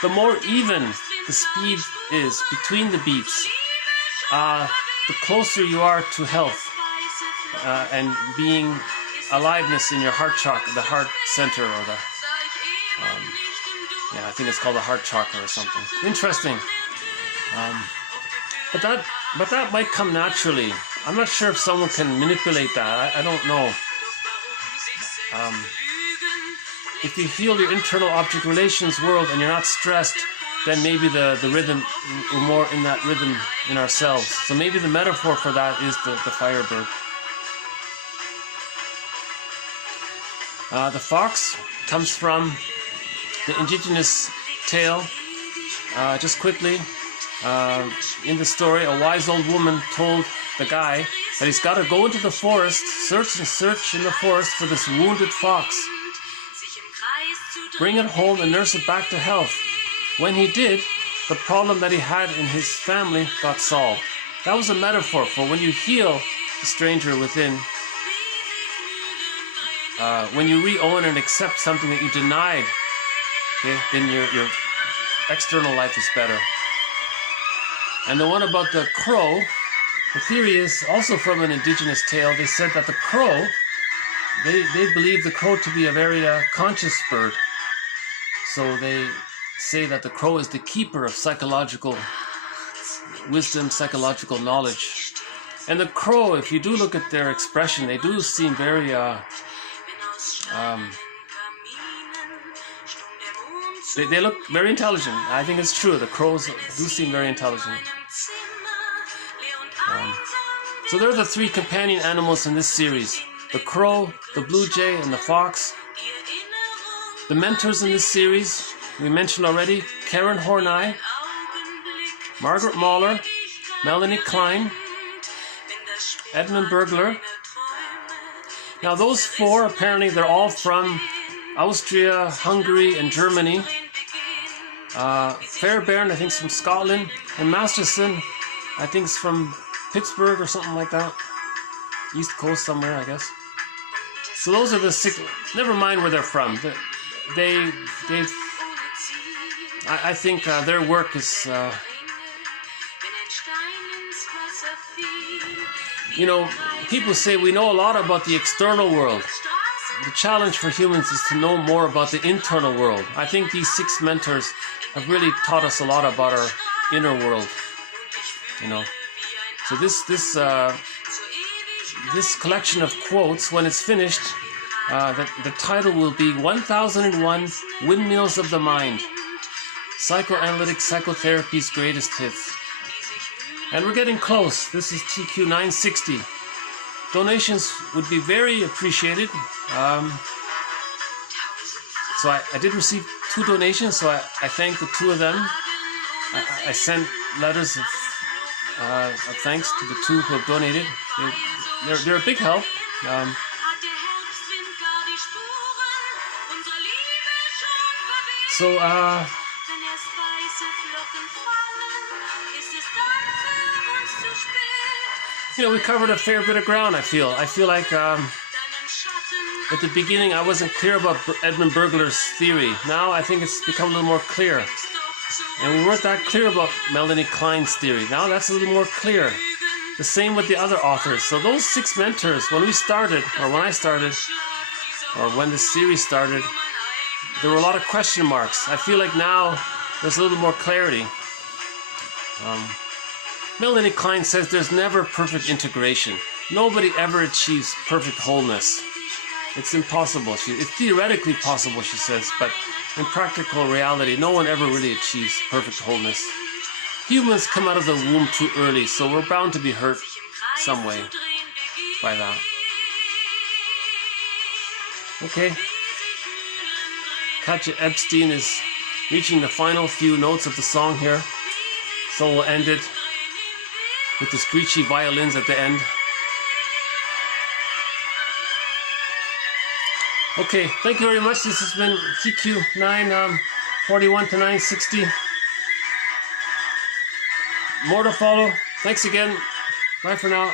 The more even the speed is between the beats, the closer you are to health and being aliveness in your heart chakra, the heart center, or the I think it's called the heart chakra or something. Interesting. But that might come naturally. I'm not sure if someone can manipulate that. I don't know. If you feel your internal object relations world and you're not stressed, then maybe the rhythm, we're more in that rhythm in ourselves. So maybe the metaphor for that is the firebird. The fox comes from the indigenous tale. Just quickly, in the story, a wise old woman told the guy that he's got to go into the forest, search and search in the forest for this wounded fox. Bring it home and nurse it back to health. When he did, the problem that he had in his family got solved. That was a metaphor for when you heal the stranger within. When you re-own and accept something that you denied, okay, then your external life is better. And the one about the crow, the theory is also from an indigenous tale. They said that the crow, they believe the crow to be a very conscious bird. So they say that the crow is the keeper of psychological wisdom, psychological knowledge. And the crow, if you do look at their expression, they do seem very they look very intelligent. I think it's true. The crows do seem very intelligent. So there are the three companion animals in this series: the crow, the blue jay, and the fox. The mentors in this series, we mentioned already: Karen Horney, Margaret Mahler, Melanie Klein, Edmund Bergler. Now those four, apparently they're all from Austria, Hungary, and Germany. Fairbairn, I think, is from Scotland, and Masterson, I think, is from Pittsburgh or something like that. East Coast somewhere, I guess. So those are the six. Never mind where they're from. I think their work is, people say we know a lot about the external world. The challenge for humans is to know more about the internal world. I think these six mentors have really taught us a lot about our inner world. So this collection of quotes, when it's finished, the title will be 1001 Windmills of the Mind, Psychoanalytic Psychotherapy's Greatest Hits. And we're getting close. This is TQ 960. Donations would be very appreciated. So I did receive 2 donations, so I thank the 2 of them. I sent letters of thanks to the 2 who have donated. They're a big help. You know, we covered a fair bit of ground, I feel. I feel like at the beginning I wasn't clear about Edmund Burglar's theory. Now I think it's become a little more clear. And we weren't that clear about Melanie Klein's theory. Now that's a little more clear. The same with the other authors. So those 6 mentors, when we started, or when I started, or when the series started, there were a lot of question marks. I feel like now there's a little more clarity. Melanie Klein says there's never perfect integration. Nobody ever achieves perfect wholeness. It's impossible. It's theoretically possible, she says, but in practical reality, no one ever really achieves perfect wholeness. Humans come out of the womb too early, so we're bound to be hurt some way by that. Okay. Katja Epstein is reaching the final few notes of the song here, so we'll end it with the screechy violins at the end. Okay, thank you very much. This has been TQ 941 to 960. More to follow. Thanks again. Bye for now.